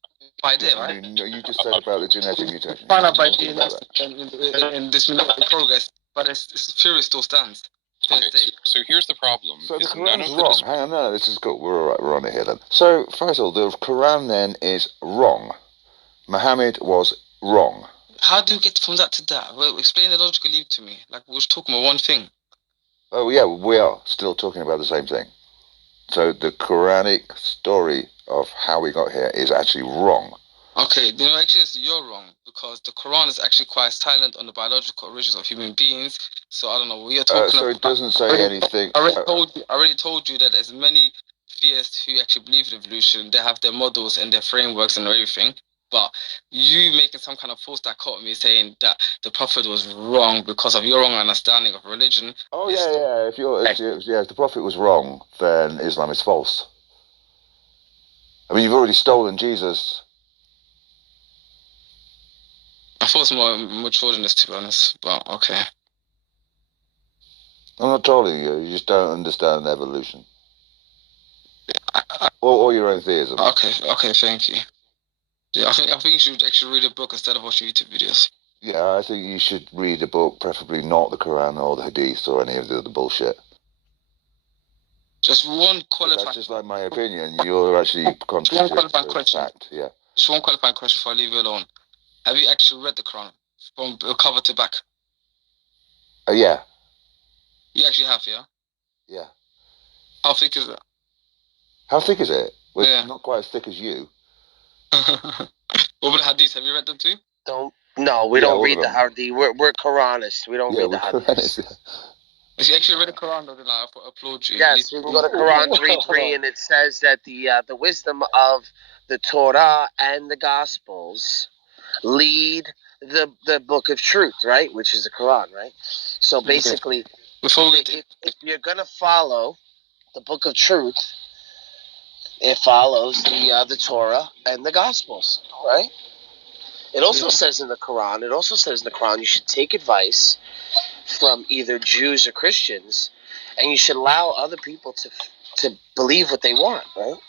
idea, right? You just said about the genetic mutation. Find out by DNA in this progress, but its theory still stands. Okay, so here's the problem. So the Quran's wrong. Hang on, no, this is good. We're all right. We're on it here then. So, Faisal, the Quran then is wrong. Muhammad was wrong. How do you get from that to that? Well, explain the logical leap to me. Like, we're just talking about one thing. Oh, yeah, we are still talking about the same thing. So the Quranic story of how we got here is actually wrong. Okay, actually, you're wrong, because the Quran is actually quite silent on the biological origins of human beings. So I don't know what you're talking about. So it doesn't say anything. I already told you that as many theists who actually believe in evolution, they have their models and their frameworks and everything. But you making some kind of false dichotomy saying that the Prophet was wrong because of your wrong understanding of religion. Oh yeah. If the Prophet was wrong, then Islam is false. I mean, you've already stolen Jesus. I thought it was more mature than this, to be honest. But okay. I'm not trolling you. You just don't understand evolution. Or your own theism. Okay, thank you. Yeah, I think you should actually read a book instead of watching YouTube videos. Yeah, I think you should read a book, preferably not the Quran or the Hadith or any of the other bullshit. Just one qualifying. That's just like my opinion. You're actually contradicting the fact. Yeah. Just one qualifying question before I leave you alone. Have you actually read the Quran from cover to back? Yeah. You actually have, yeah? Yeah. How thick is it? How thick is it? Well, yeah. Not quite as thick as you. What about the Hadith? Have you read them too? No, we don't read the Hadith. We're Quranists. We don't read the Hadith. If you actually read the Quran, then I applaud you. Yes, we can go to Quran 3:3, and it says that the wisdom of the Torah and the Gospels lead the book of truth, right? Which is the Quran, right? So basically, if you're gonna follow the book of truth, it follows the Torah and the Gospels, right? It also says in the Quran, you should take advice from either Jews or Christians, and you should allow other people to believe what they want, right?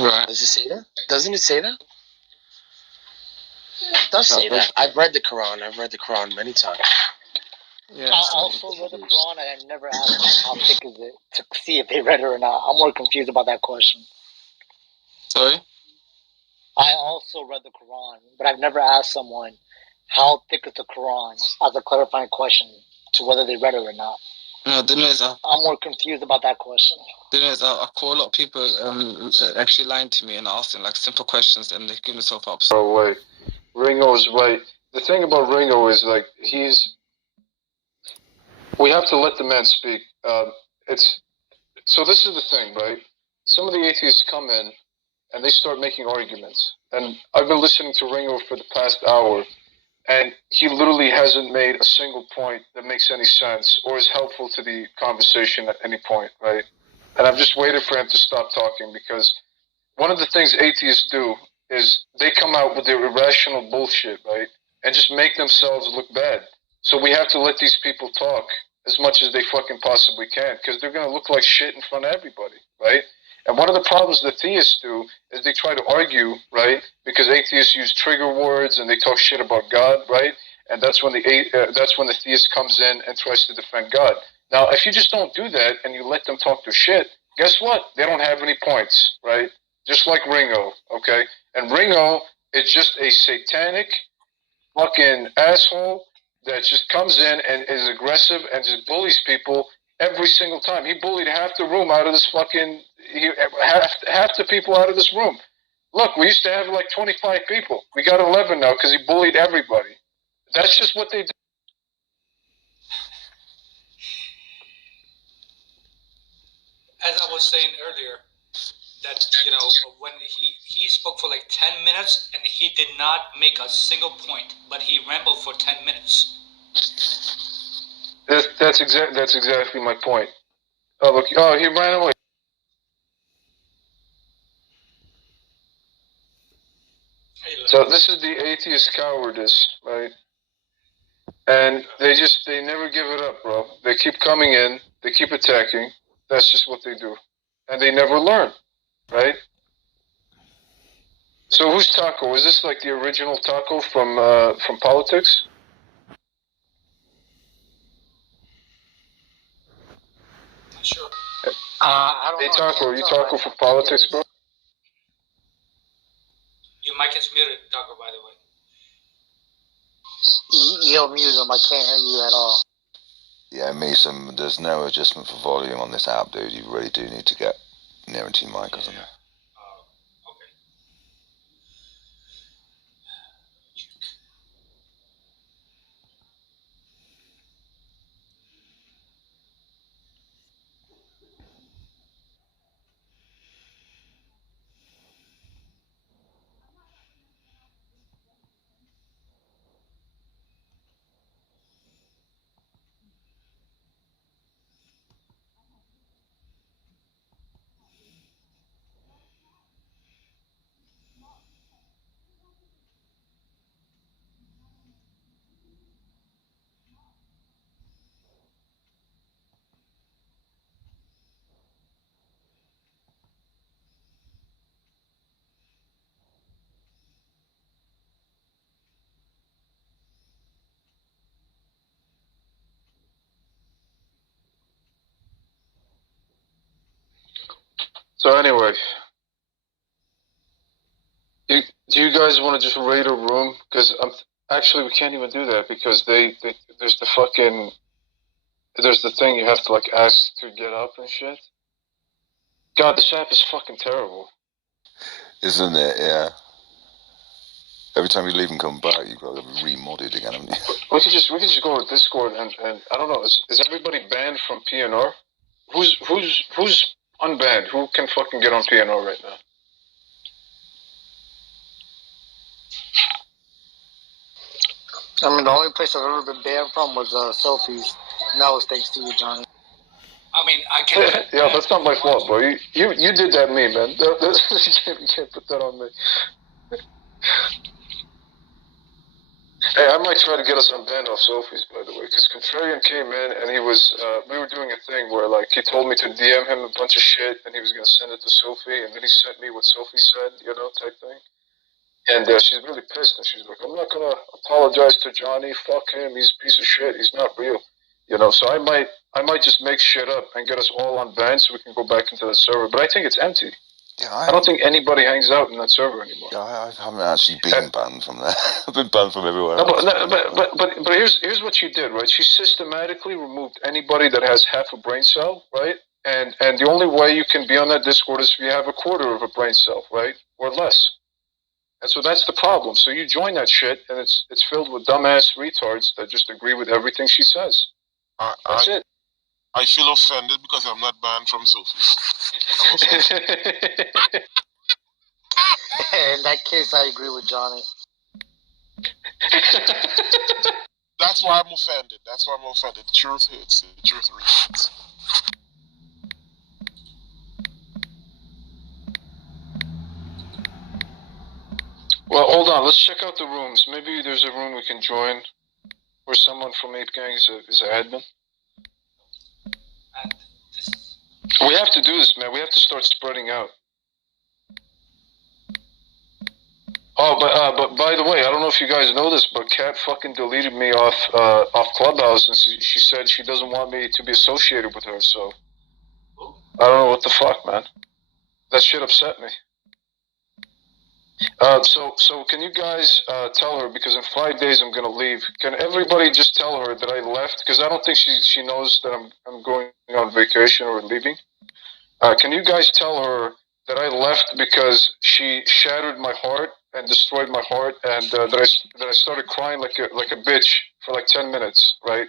Right. Does it say that? Doesn't it say that? It does say that. I've read the Quran many times. Yeah, I also read the Quran, and I never asked them how thick is it to see if they read it or not. I'm more confused about that question. Sorry? I also read the Quran, but I've never asked someone how thick is the Quran as a clarifying question to whether they read it or not. No, I'm more confused about that question. I call a lot of people actually lying to me and asking like simple questions, and they give themselves up. Oh wait, Ringo's right. The thing about Ringo is like we have to let the man speak. So this is the thing, right? Some of the atheists come in and they start making arguments. And I've been listening to Ringo for the past hour, and he literally hasn't made a single point that makes any sense or is helpful to the conversation at any point, right? And I've just waited for him to stop talking, because one of the things atheists do is they come out with their irrational bullshit, right? And just make themselves look bad. So we have to let these people talk as much as they fucking possibly can, because they're going to look like shit in front of everybody, right? And one of the problems the theists do is they try to argue, right? Because atheists use trigger words and they talk shit about God, right? And that's when the theist comes in and tries to defend God. Now, if you just don't do that and you let them talk their shit, guess what? They don't have any points, right? Just like Ringo, okay? And Ringo is just a satanic fucking asshole that just comes in and is aggressive and just bullies people every single time. He bullied half the room out of this fucking... half the people out of this room. Look, we used to have like 25 people. We got 11 now because he bullied everybody. That's just what they do. As I was saying earlier, that, you know, when he spoke for like 10 minutes and he did not make a single point, but he rambled for 10 minutes. That's exactly my point. Oh, look, he ran away. So this is the atheist cowardice, right? And they never give it up, bro. They keep coming in, they keep attacking. That's just what they do. And they never learn, right? So who's Taco? Is this like the original Taco from Politics? Sure. I don't hey, know. Taco, are you Taco for Politics, bro? Your mic is muted, Taco, by the way. You're muted. I can't hear you at all. Yeah, there's no adjustment for volume on this app, dude. You really do need to get near into your mic, isn't it? Okay. So anyway, do you guys want to just raid a room? Because actually we can't even do that because there's the thing you have to like ask to get up and shit. God, this app is fucking terrible. Isn't it? Yeah. Every time you leave and come back, you've got to be remodded again, haven't you? We could just go to Discord and I don't know. Is everybody banned from PNR? Who's unbanned? Who can fucking get on PNR right now? I mean, the only place I've ever been banned from was selfies. And that was thanks to you, Johnny. I mean, I can. Yeah, that's not my fault, bro. You did that to me, man. You can't put that on me. Hey, I might try to get us unbanned off selfies, by the way, because Contrarian came in and he was, we were doing a thing where, like, he told me to DM him a bunch of shit and he was going to send it to Sophie, and then he sent me what Sophie said, type thing. And she's really pissed, and she's like, I'm not going to apologize to Johnny, fuck him, he's a piece of shit, he's not real. So I might just make shit up and get us all unbanned so we can go back into the server, but I think it's empty. Yeah, I don't think anybody hangs out in that server anymore. Yeah, I haven't actually been banned from there. I've been banned from everywhere. No, but here's what she did, right? She systematically removed anybody that has half a brain cell, right? And the only way you can be on that Discord is if you have a quarter of a brain cell, right, or less. And so that's the problem. So you join that shit, and it's filled with dumbass retards that just agree with everything she says. That's it. I feel offended because I'm not banned from Sophie. In that case, I agree with Johnny. That's why I'm offended. The truth hits. The truth really hits. Well, hold on. Let's check out the rooms. Maybe there's a room we can join where someone from Ape Gang is an admin. We have to do this, man. We have to start spreading out. Oh, but by the way, I don't know if you guys know this, but Kat fucking deleted me off Clubhouse, and she said she doesn't want me to be associated with her. So I don't know what the fuck, man. That shit upset me. So can you guys tell her, because in 5 days I'm gonna leave. Can everybody just tell her that I left? Because I don't think she knows that I'm going on vacation or leaving. Can you guys tell her that I left because she shattered my heart and destroyed my heart, and that I started crying like a bitch for like 10 minutes, right?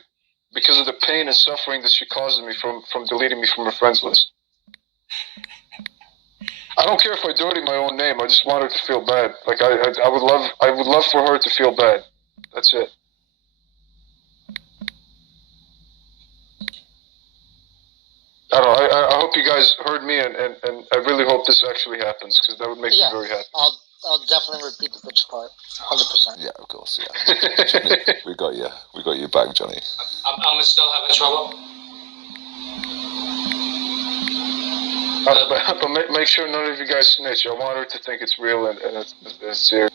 Because of the pain and suffering that she caused me from deleting me from her friends list. I don't care if I dirty my own name. I just want her to feel bad. Like I would love for her to feel bad. That's it. I don't know. I hope you guys heard me, and I really hope this actually happens, because that would make me very happy. I'll definitely repeat the bitch part, 100%. Yeah, of course, yeah. Johnny, we got you back, Johnny. I'm still having trouble. But make sure none of you guys snitch. I want her to think it's real and it's serious.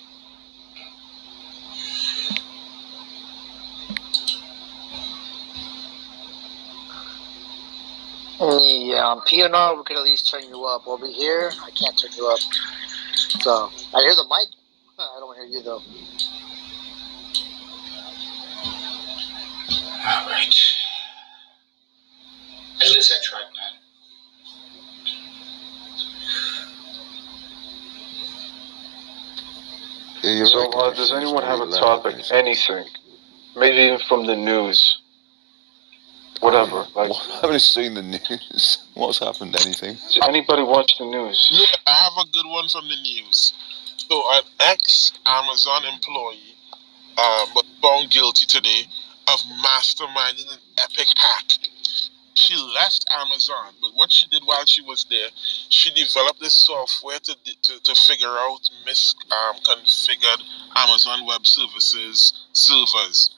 Yeah, on PNR, we could at least turn you up. Over here, I can't turn you up. So, I hear the mic. I don't hear you, though. Alright. At least I tried, man. Yeah, so, does anyone have a topic? Anything? Maybe even from the news. Whatever. I haven't seen the news. What's happened? Anything? Does anybody watch the news? Yeah, I have a good one from the news. So, an ex-Amazon employee was found guilty today of masterminding an epic hack. She left Amazon, but what she did while she was there, she developed this software to figure out misconfigured Amazon Web Services servers.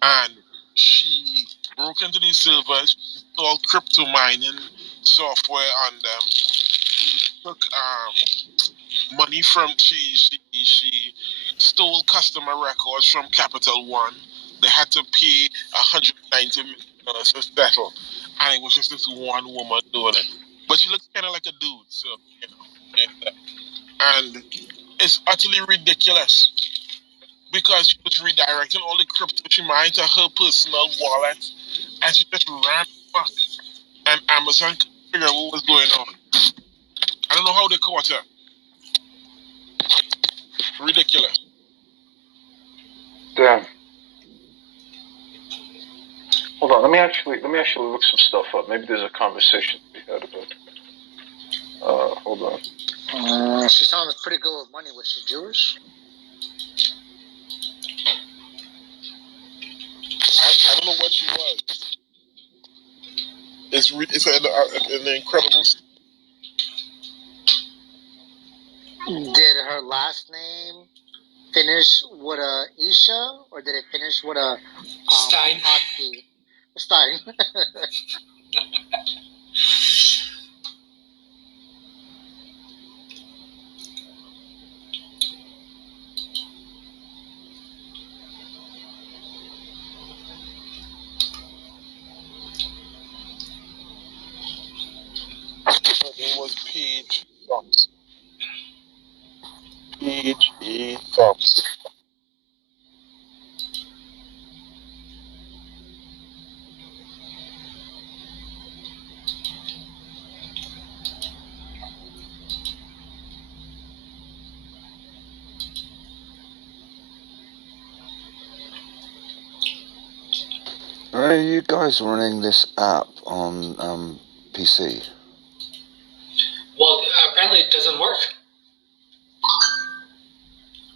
And she broke into these servers, installed crypto mining software on them. She took money from she stole customer records from Capital One. They had to pay $190 million to settle, and it was just this one woman doing it. but she looks kind of like a dude. So and it's utterly ridiculous because she was redirecting all the crypto she mined to her personal wallet, and she just ran back. And Amazon couldn't figure out what was going on. I don't know how they caught her. Ridiculous. Damn. Hold on, let me actually look some stuff up. Maybe there's a conversation to be had about it. Hold on. She sounds pretty good with money. Was she Jewish? I don't know what she was. It's an incredible. Did her last name finish with a Isha, or did it finish with a Stein? Stein. Her name was Paige Fox. Paige E. Fox. Are you guys running this app on PC? Well, apparently it doesn't work.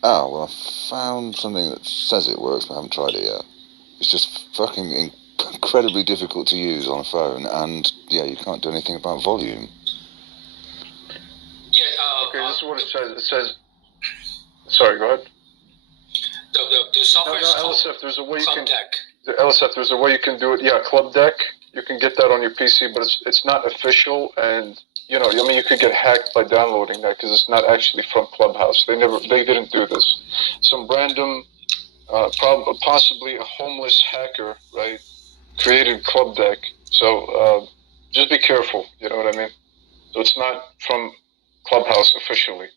Oh, well, I found something that says it works, but I haven't tried it yet. It's just fucking incredibly difficult to use on a phone, and yeah, you can't do anything about volume. Yeah. Okay, this is what it says. It says. Sorry, go ahead. The software is called LSF, there's a way you Club can. Deck. The LSF, there's a way you can do it. Yeah, Club Deck. You can get that on your PC, but it's not official, and you know, I mean, you could get hacked by downloading that because it's not actually from Clubhouse. They didn't do this. Some random, possibly a homeless hacker, right, created Club Deck. So just be careful. You know what I mean? So it's not from Clubhouse officially.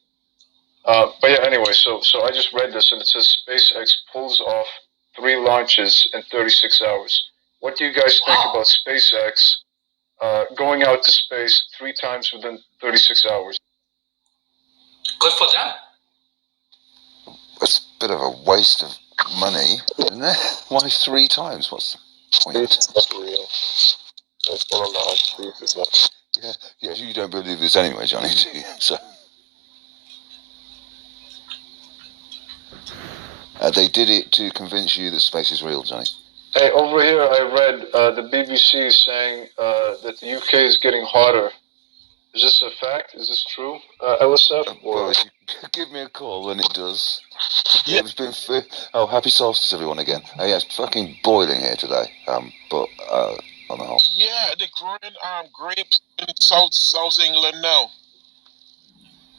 But yeah, anyway, so I just read this, and it says SpaceX pulls off 3 launches in 36 hours. What do you guys think about SpaceX going out to space 3 times within 36 hours? Good for them. It's a bit of a waste of money, isn't it? Why 3 times? What's the point? That's real. That's one of the space is not. Yeah, you don't believe this anyway, Johnny, do you? So. They did it to convince you that space is real, Johnny. Hey, over here I read the BBC is saying that the UK is getting hotter. Is this a fact? Is this true, LSF? Well, give me a call when it does. Yeah. It's been happy solstice, everyone, again. Yeah, it's fucking boiling here today. But on the whole. Yeah, they're growing grapes in South England now.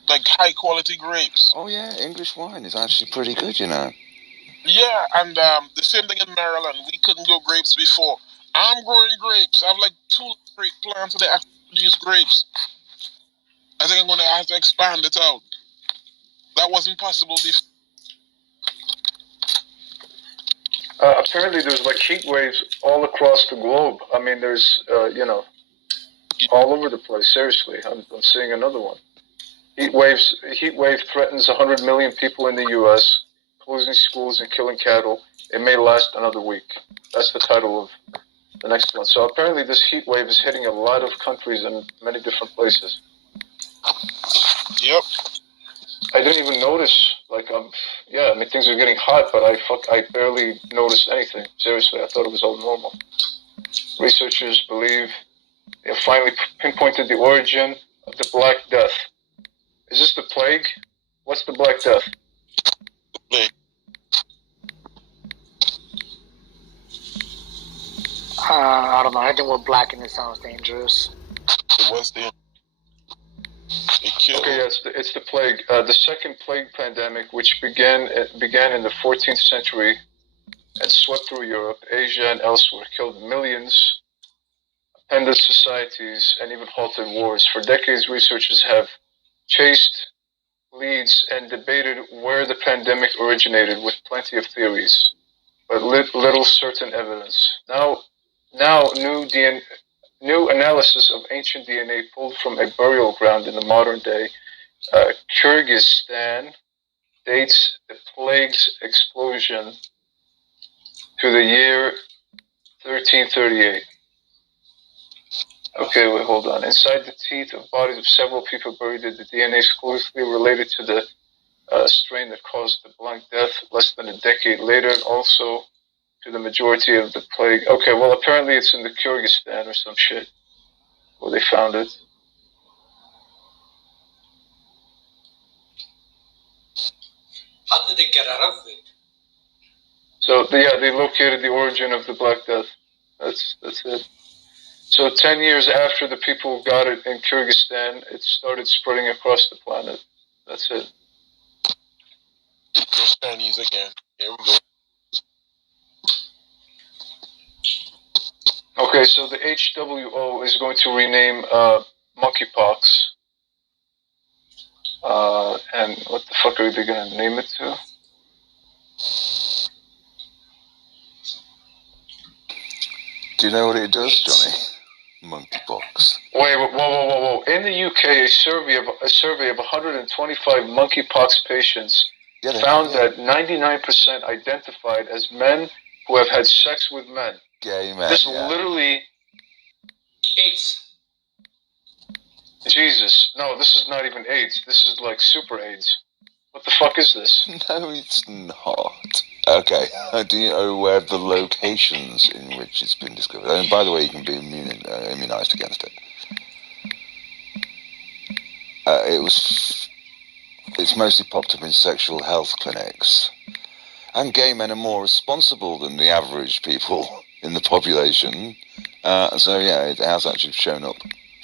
Like high quality grapes. Oh yeah, English wine is actually pretty good, you know. Yeah, and the same thing in Maryland. We couldn't grow grapes before. I'm growing grapes. I have like 2 great plants that actually produce grapes. I think I'm going to have to expand it out. That wasn't possible before. Apparently there's like heat waves all across the globe. I mean, there's, you know, all over the place. Seriously, I'm seeing another one. Heat wave threatens 100 million people in the U.S., closing schools and killing cattle. It may last another week. That's the title of the next one. So apparently this heat wave is hitting a lot of countries in many different places. Yep. I didn't even notice. Like, yeah, I mean, things are getting hot, but I barely noticed anything. Seriously, I thought it was all normal. Researchers believe they have finally pinpointed the origin of the Black Death. Is this the plague? What's the Black Death? I don't know. I think we're black and it sounds dangerous. It was the. Okay, yeah, it's the plague. The second plague pandemic, which began in the 14th century and swept through Europe, Asia, and elsewhere, killed millions. ended societies, and even halted wars. For decades, researchers have chased leads and debated where the pandemic originated with plenty of theories, but little certain evidence. Now new analysis of ancient DNA pulled from a burial ground in the modern day Kyrgyzstan dates the plague's explosion to the year 1338. Okay, wait, hold on. Inside the teeth of bodies of several people buried, the DNA exclusively related to the strain that caused the Black Death less than a decade later, and also to the majority of the plague. Okay, well, apparently it's in the Kyrgyzstan or some shit where they found it. How did they get out of it? So, they located the origin of the Black Death. That's it. So 10 years after the people got it in Kyrgyzstan, it started spreading across the planet. That's it. No Spaniards again. Here we go. Okay, so the HWO is going to rename monkeypox. And what the fuck are they going to name it to? Do you know what it does, Johnny? Monkeypox. Wait, whoa. In the UK, a survey of 125 monkeypox patients found that 99% identified as men who have had sex with men. Gay men. This literally. AIDS. Jesus, no, this is not even AIDS. This is like super AIDS. What the fuck is this? No, it's not. Okay, do you know where the locations in which it's been discovered? And by the way, you can be immunized against it. It's mostly popped up in sexual health clinics. And gay men are more responsible than the average people in the population. So yeah, it has actually shown up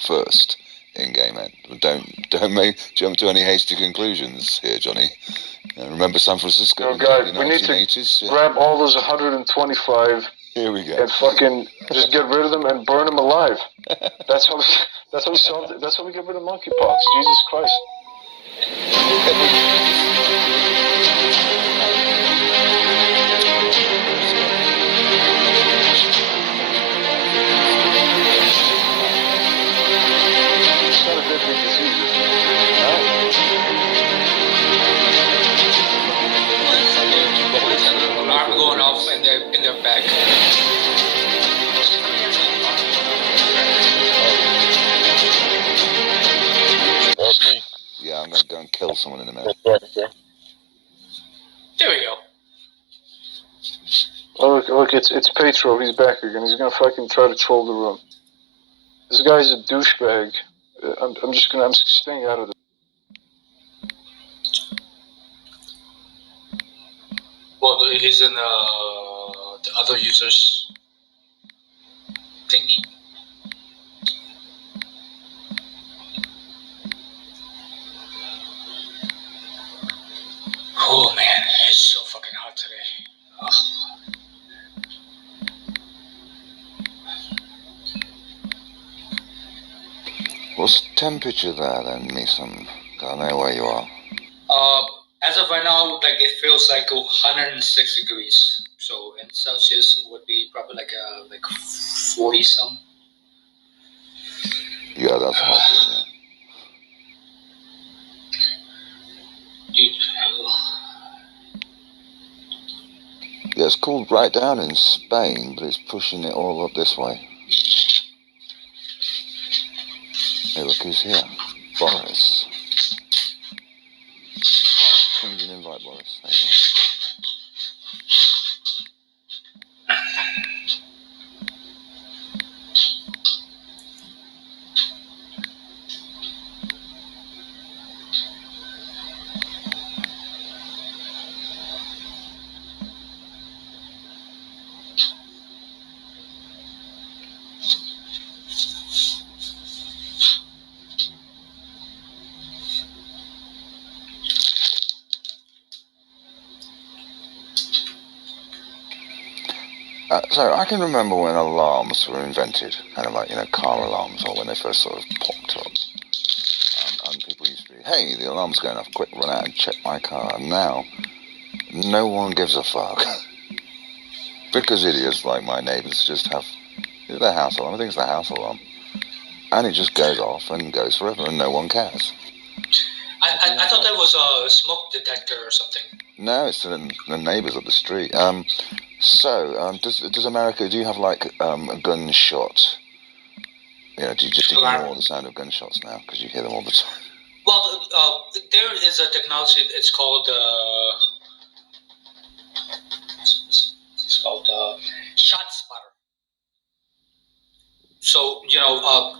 first in gay men. Don't jump to any hasty conclusions here, Johnny. Remember San Francisco in the 1980s? We need to grab all those 125. Here we go. And fucking just get rid of them and burn them alive. That's how we get rid of monkeypox. Jesus Christ. It's not a deadly disease. Alarm going off in their back. That's me. Yeah, I'm going to go and kill someone in a minute. There we go. Oh, look, it's Petro. He's back again. He's gonna fucking try to troll the room. This guy's a douchebag. I'm staying out of this. Well, he's in the other users thingy. Oh man, it's so fucking hot today. Ugh. What's the temperature there then, Mason? I know where you are. As of right now, like it feels like 106 degrees. So in Celsius, it would be probably like 40 some. Yeah, that's hot. Yeah, it's cooled right down in Spain, but it's pushing it all up this way. Hey, look who's here. Boris. Come and invite Boris. There you go. So I can remember when alarms were invented, kind of like, car alarms, or when they first sort of popped up. And people used to be, hey, the alarm's going off, quick, run out and check my car. And now, no one gives a fuck. Because idiots like my neighbours just have their house alarm. I think it's the house alarm. And it just goes off and goes forever and no one cares. I thought that was a smoke detector or something. No, it's the neighbours up the street. Does America, do you have like a gunshot? Do you just ignore the sound of gunshots now because you hear them all the time? Well, there is a technology. It's called shot spotter. So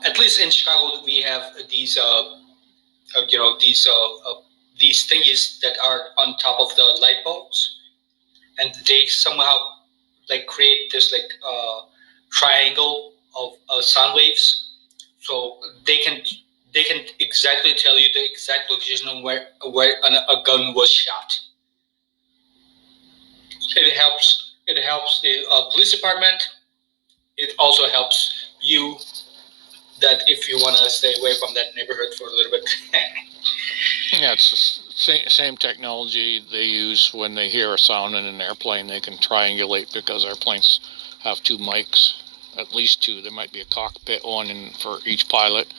at least in Chicago, we have these these thingies that are on top of the light bulbs, and they somehow create this triangle of sound waves, so they can exactly tell you the exact location of where a gun was shot. It helps the police department. It also helps you, that if you want to stay away from that neighborhood for a little bit. Yeah, it's the same technology they use when they hear a sound in an airplane. They can triangulate because airplanes have two mics, at least two. There might be a cockpit one for each pilot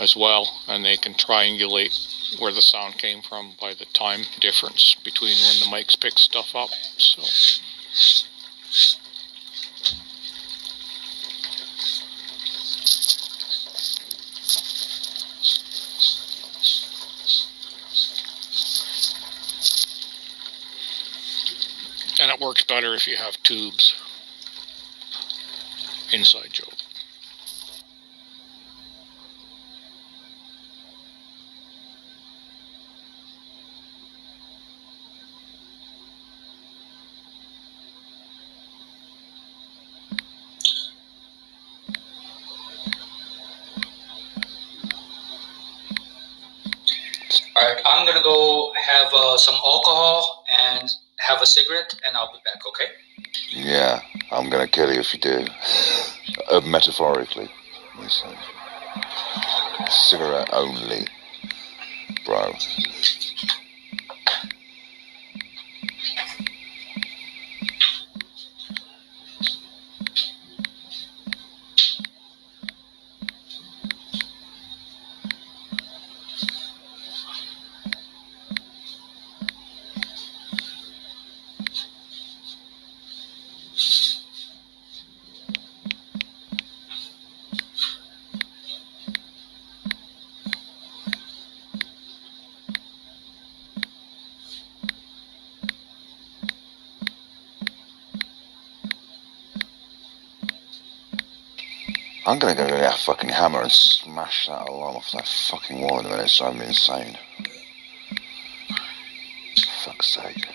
as well, and they can triangulate where the sound came from by the time difference between when the mics pick stuff up. So. And it works better if you have tubes. Inside joke. All right, I'm gonna go have some alcohol and have a cigarette, and I'll be back. Okay? Yeah, I'm gonna kill you if you do. Metaphorically. Cigarette only, bro. I'm gonna go get a fucking hammer and smash that alarm off that fucking wall in a minute, so I'm insane. For fuck's sake.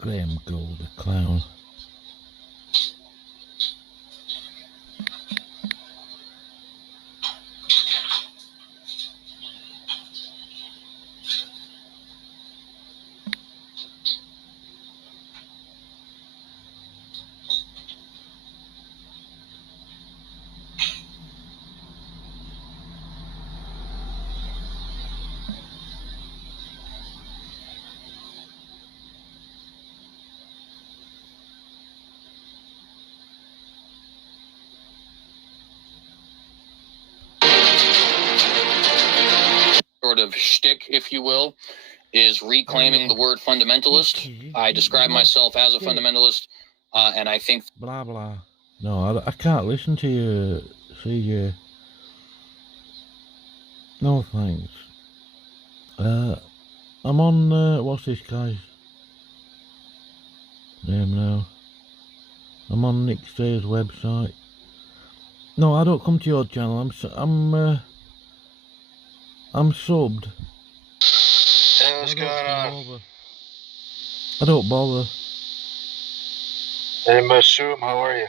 Graham Gould, the clown. Sort of shtick, if you will, is reclaiming the word fundamentalist. I describe myself as a fundamentalist, and I think... Blah, blah. No, I can't listen to you, CJ. No, thanks. I'm on, what's this guy's name now? I'm on Nick Stayer's website. No, I don't come to your channel. I'm subbed. Hey, what's going on? I don't bother. Hey, Mushroom, how are you?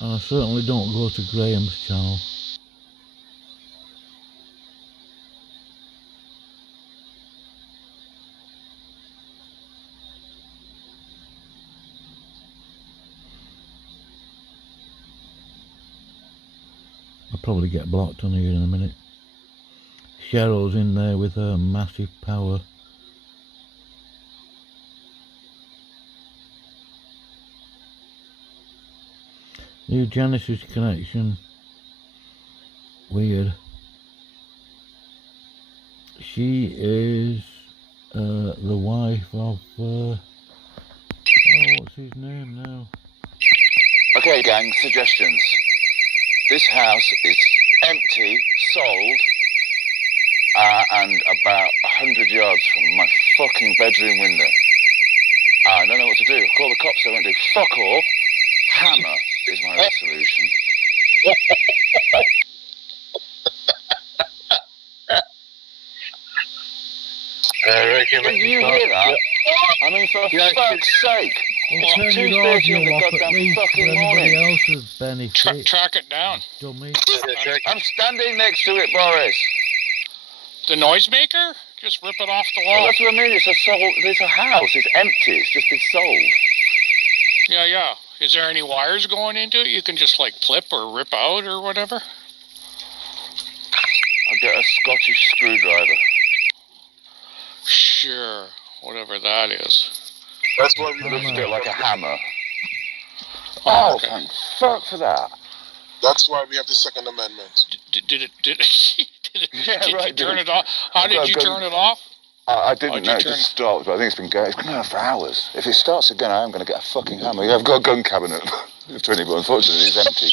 And I certainly don't go to Graham's channel. I'll probably get blocked on here in a minute. Cheryl's in there with her massive power. New Genesis connection. Weird. She is the wife of oh, what's his name now? Okay, gang, suggestions. This house is empty, sold, and about 100 yards from my fucking bedroom window. I don't know what to do. Call the cops, they won't do fuck all. Hammer is my solution. Can you hear that? I mean, for fuck's sake. Well, turn your 2:30 in the audio off at goddamn least for fucking everybody morning. else's benefit. Track it down. Dummy. I'm standing next to it, Boris. The noisemaker? Just rip it off the wall. Well, that's what I mean. It's a house. It's empty. It's just been sold. Yeah. Is there any wires going into it you can just like clip or rip out or whatever? I'll get a Scottish screwdriver. Sure, whatever that is. That's why we looked at it like a hammer. Oh, okay. Thank fuck for that. That's why we have the Second Amendment. Did you turn it off? How did you turn it off? I didn't know it just stopped, but I think it's been going on for hours. If it starts again, I am going to get a fucking hammer. Yeah, I've got a gun cabinet, but unfortunately it's empty.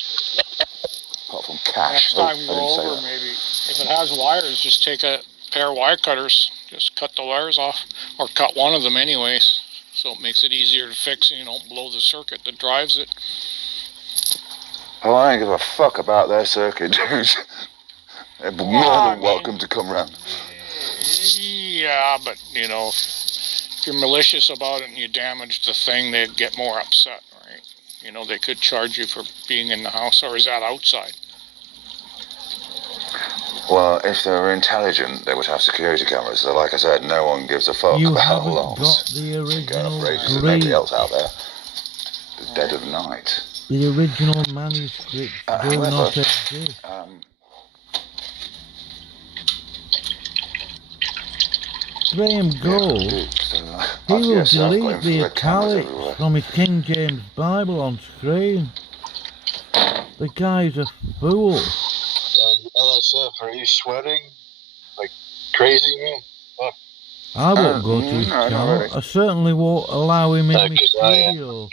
Apart from cash. Next time you go over, maybe, if it has wires, just take a pair of wire cutters. Just cut the wires off, or cut one of them anyways, so it makes it easier to fix and you don't blow the circuit that drives it. Oh, I don't give a fuck about their circuit, dude. They're more than welcome to come round. Yeah, but, you know, if you're malicious about it and you damage the thing, they'd get more upset, right? You know, they could charge you for being in the house, or is that outside? Well, if they were intelligent, they would have security cameras. So, like I said, no one gives a fuck You about haven't alarms. got the original There's nobody else out there. The dead of night. The original manuscripts do not exist. Graham Gold, he will delete the italics from his King James Bible on screen. The guy's a fool. LSF, are you sweating like crazy, man? Fuck. I won't go to his channel. Really. I certainly won't allow him in my studio.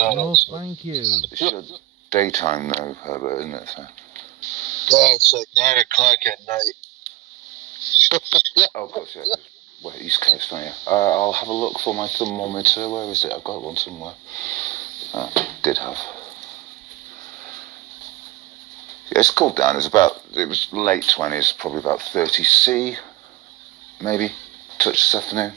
No, thank you. It's daytime though, Herbert, isn't it? So. Yeah, it's like 9 o'clock at night. Oh, of course, yeah. Well, East Coast, aren't you? I'll have a look for my thermometer. Where is it? I've got one somewhere. Did have. Yeah, it's cooled down. It was late 20s, probably about 30°C, maybe. Touch this afternoon.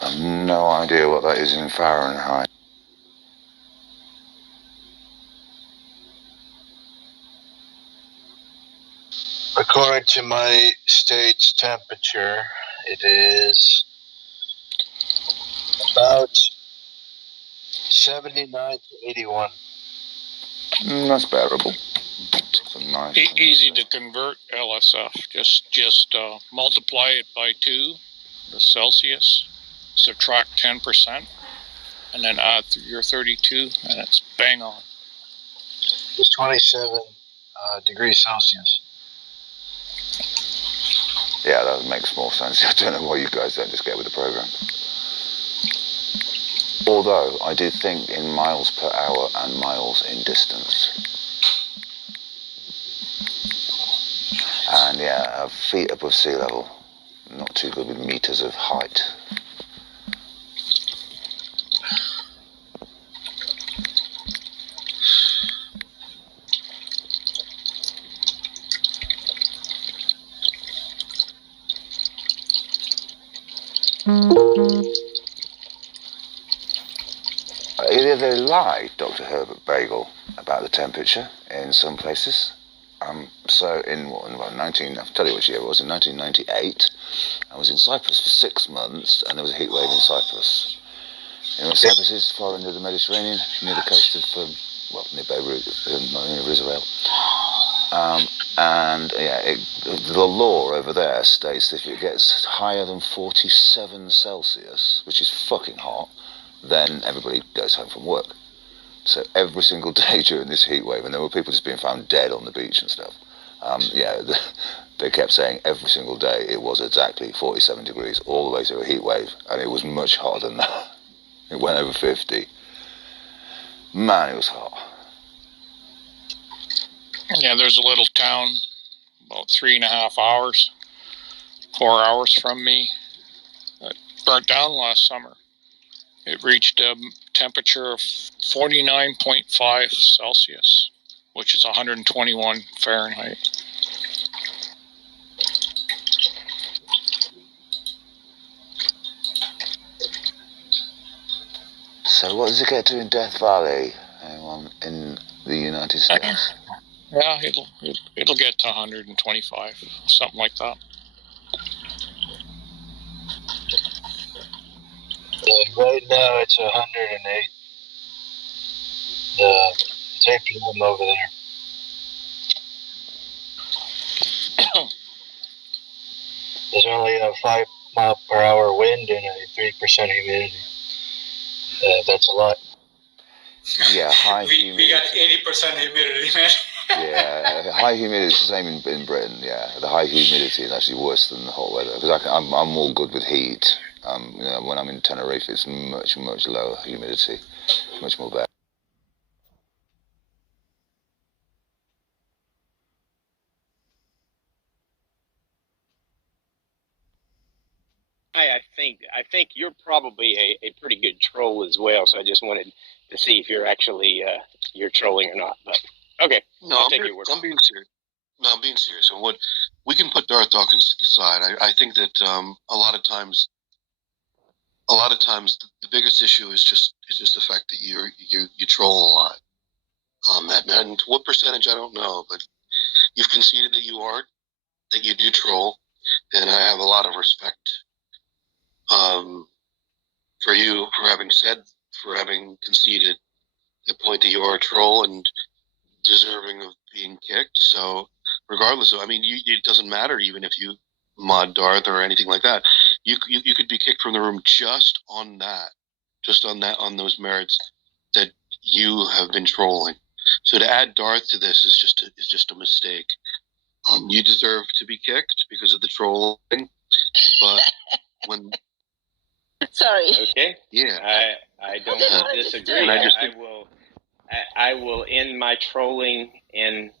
I have no idea what that is in Fahrenheit. According to my state's temperature, it is about 79 to 81. That's bearable. That's nice. Easy to convert, LSF. Just multiply it by 2, the Celsius, subtract 10%, and then add your 32, and it's bang on. It's 27 degrees Celsius. Yeah, that makes more sense. I don't know why you guys don't just get with the program. Although, I do think in miles per hour and miles in distance. And yeah, feet above sea level. Not too good with meters of height. lie, Dr. Herbert Bagel, about the temperature in some places. So in about 19, I'll tell you which year it was, in 1998, I was in Cyprus for 6 months, and there was a heat wave in Cyprus. You know, Cyprus is far into the Mediterranean, near the coast of, near Beirut, near Israel. And yeah, the law over there states that if it gets higher than 47 Celsius, which is fucking hot, then everybody goes home from work. So every single day during this heat wave, and there were people just being found dead on the beach and stuff. They kept saying every single day it was exactly 47 degrees all the way through a heat wave, and it was much hotter than that. It went over 50. Man, it was hot. Yeah, there's a little town about 3.5 hours, 4 hours from me that burnt down last summer. It reached a temperature of 49.5 Celsius, which is 121 Fahrenheit. So what does it get to in Death Valley, in the United States? Yeah, it'll get to 125, something like that. Right now it's 108. It's 8 p.m. over there. There's only a 5 mile per hour wind and a 3% humidity. That's a lot. Yeah, high humidity. We got 80% humidity, man. Yeah, high humidity is the same in Britain. Yeah, the high humidity is actually worse than the hot weather, because I'm all good with heat. When I'm in Tenerife, it's much lower humidity, much more better. I think you're probably a pretty good troll as well. So I just wanted to see if you're actually you're trolling or not. But okay, I'll take your word. I'm being serious. No, I'm being serious. And what we can put Darth Dawkins to the side. I think that a lot of times the biggest issue is just the fact that you troll a lot. And what percentage I don't know, but you've conceded that you do troll, and I have a lot of respect for you for having conceded the point that you are a troll and deserving of being kicked. So regardless of, it doesn't matter even if you mod Darth or anything like that. You could be kicked from the room just on those merits that you have been trolling. So to add Darth to this is just a mistake. You deserve to be kicked because of the trolling, but when sorry, okay, yeah, I don't disagree. I will end my trolling in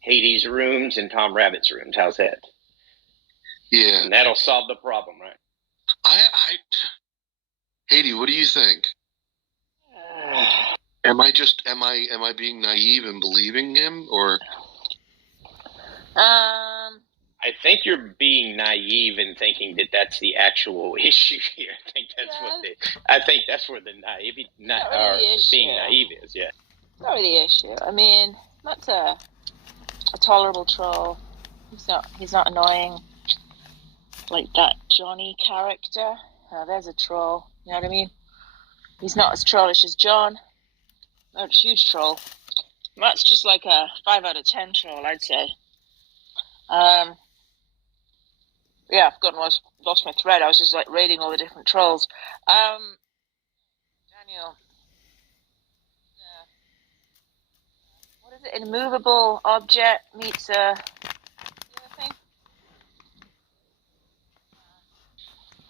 Hades' rooms and Tom Rabbit's rooms. How's that? Yeah, and that'll solve the problem, right? Hades, what do you think? Am I being naive and believing him, or? I think you're being naive and thinking that that's the actual issue here. I think that's where the being naive is. Yeah. Not really the issue. I mean, that's a tolerable troll. He's not annoying like that Johnny character. There's a troll. You know what I mean? He's not as trollish as John. Not a huge troll. That's just like a 5 out of 10 troll, I'd say. Yeah, I've lost my thread. I was just like rating all the different trolls. Daniel. What is it? An immovable object meets a thing?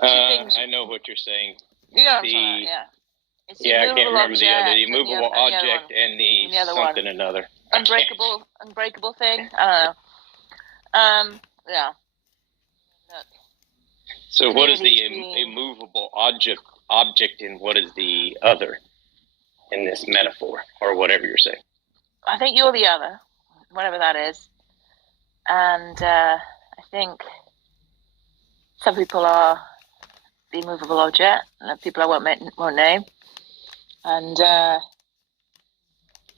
I know what you're saying. You know what I'm saying, yeah. It's I can't remember the other. The immovable object and the other something one. Another. Unbreakable thing? I don't know. Yeah. So what is the immovable object and what is the other in this metaphor, or whatever you're saying? I think you're the other, whatever that is. And I think some people are the immovable object, and people I won't name. And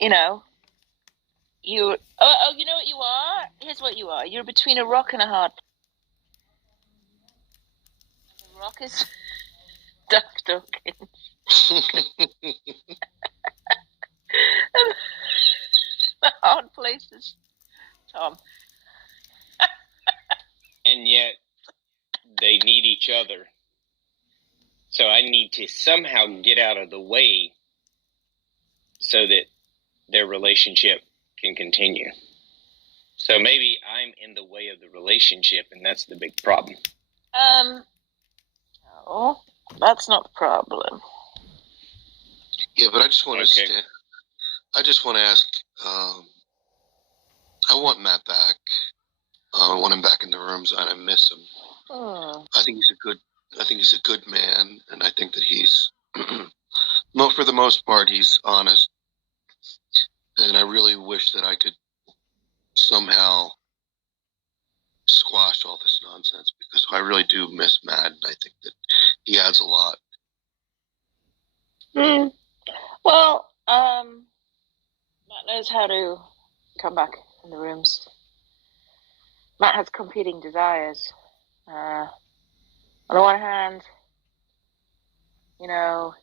you know, you know what you are? Here's what you are. You're between a rock and a hard place. The rock is Duck Dawkins. The hard places, Tom. And yet, they need each other. So I need to somehow get out of the way so that their relationship can continue. So maybe I'm in the way of the relationship, and that's the big problem. No, that's not the problem. Yeah, but I just want to ask. I want Matt back. I want him back in the rooms, and I miss him. I think he's a good man, and I think that he's, for the most part, he's honest. And I really wish that I could somehow squash all this nonsense, because I really do miss Matt, and I think that he adds a lot. Well, Matt knows how to come back in the rooms. Matt has competing desires. On the one hand, he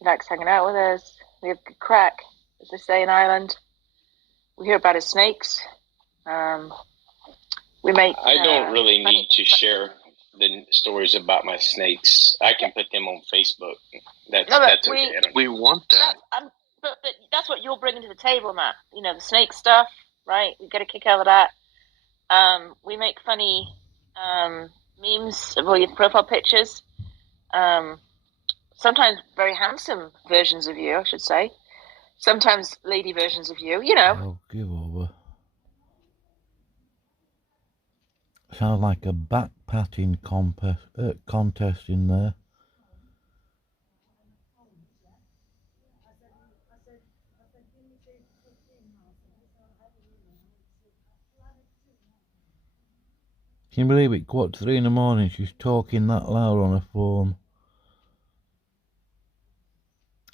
likes hanging out with us. We have good crack, as they say in Ireland. We hear about his snakes. We make. I don't really need to share the stories about my snakes. I can put them on Facebook. That's okay. We want that. But that's what you're bringing to the table, Matt. The snake stuff, right? We get a kick out of that. We make funny memes of all your profile pictures. Sometimes very handsome versions of you, I should say. Sometimes lady versions of you, Oh, give over. Sounds like a back-patting contest in there. Can you believe it? 3:15 in the morning, she's talking that loud on her phone.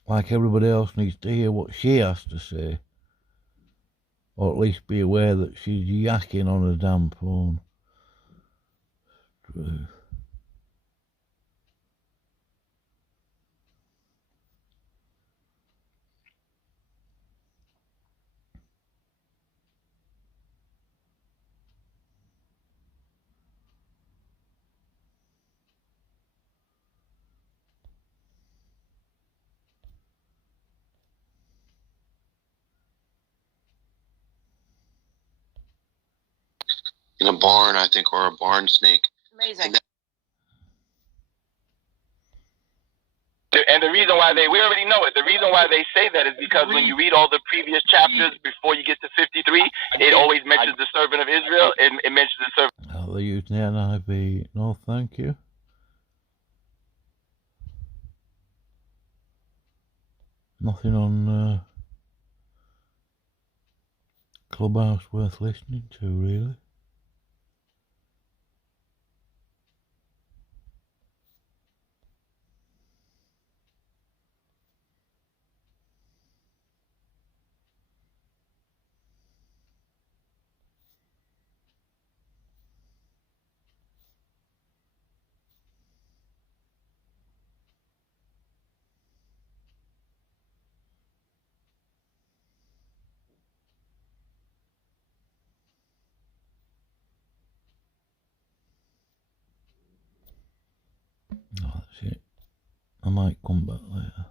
Like everybody else needs to hear what she has to say. Or at least be aware that she's yakking on her damn phone. True. In a barn, I think, or a barn snake. Amazing. And the reason why we already know it. The reason why they say that is because when you read all the previous chapters before you get to 53, it always mentions the servant of Israel. It mentions the servant. Oh, they're using the NIV. No, thank you. Nothing on Clubhouse worth listening to, really. Oh, that's it. I might come back later.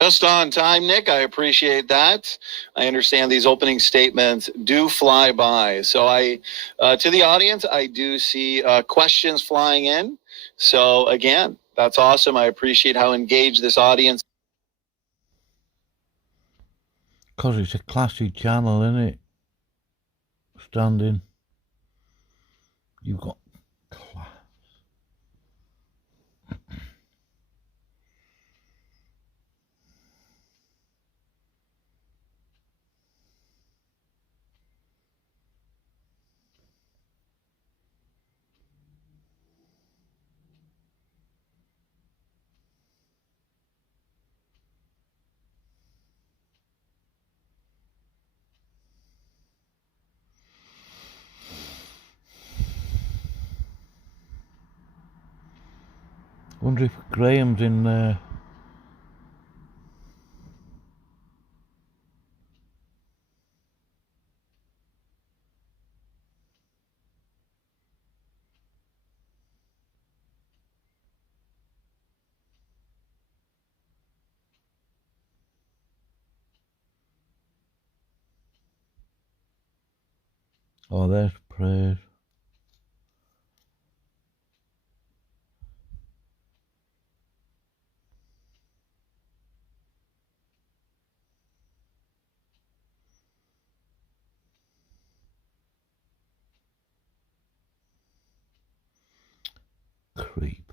Just on time, Nick. I appreciate that. I understand these opening statements do fly by. So to the audience, I do see questions flying in. So again, that's awesome. I appreciate how engaged this audience. Because it's a classy channel, isn't it? Standing. You've got class. Wonder if Graham's in there. Oh, there's praise. Creep.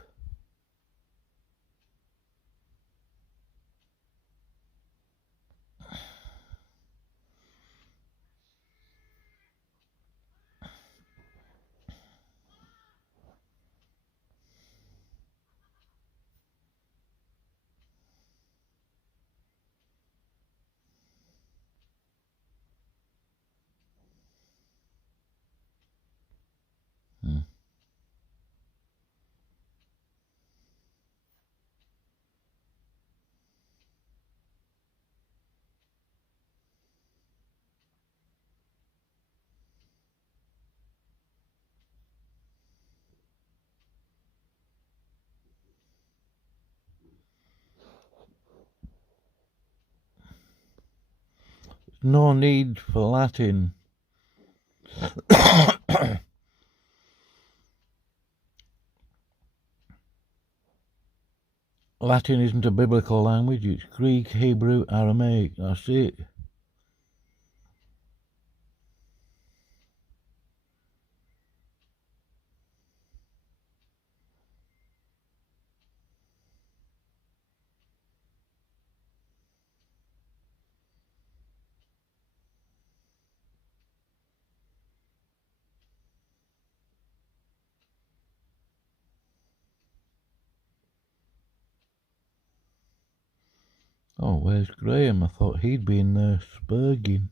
No need for Latin. Latin isn't a biblical language, it's Greek, Hebrew, Aramaic, that's it. Oh, where's Graham? I thought he'd been there spurging.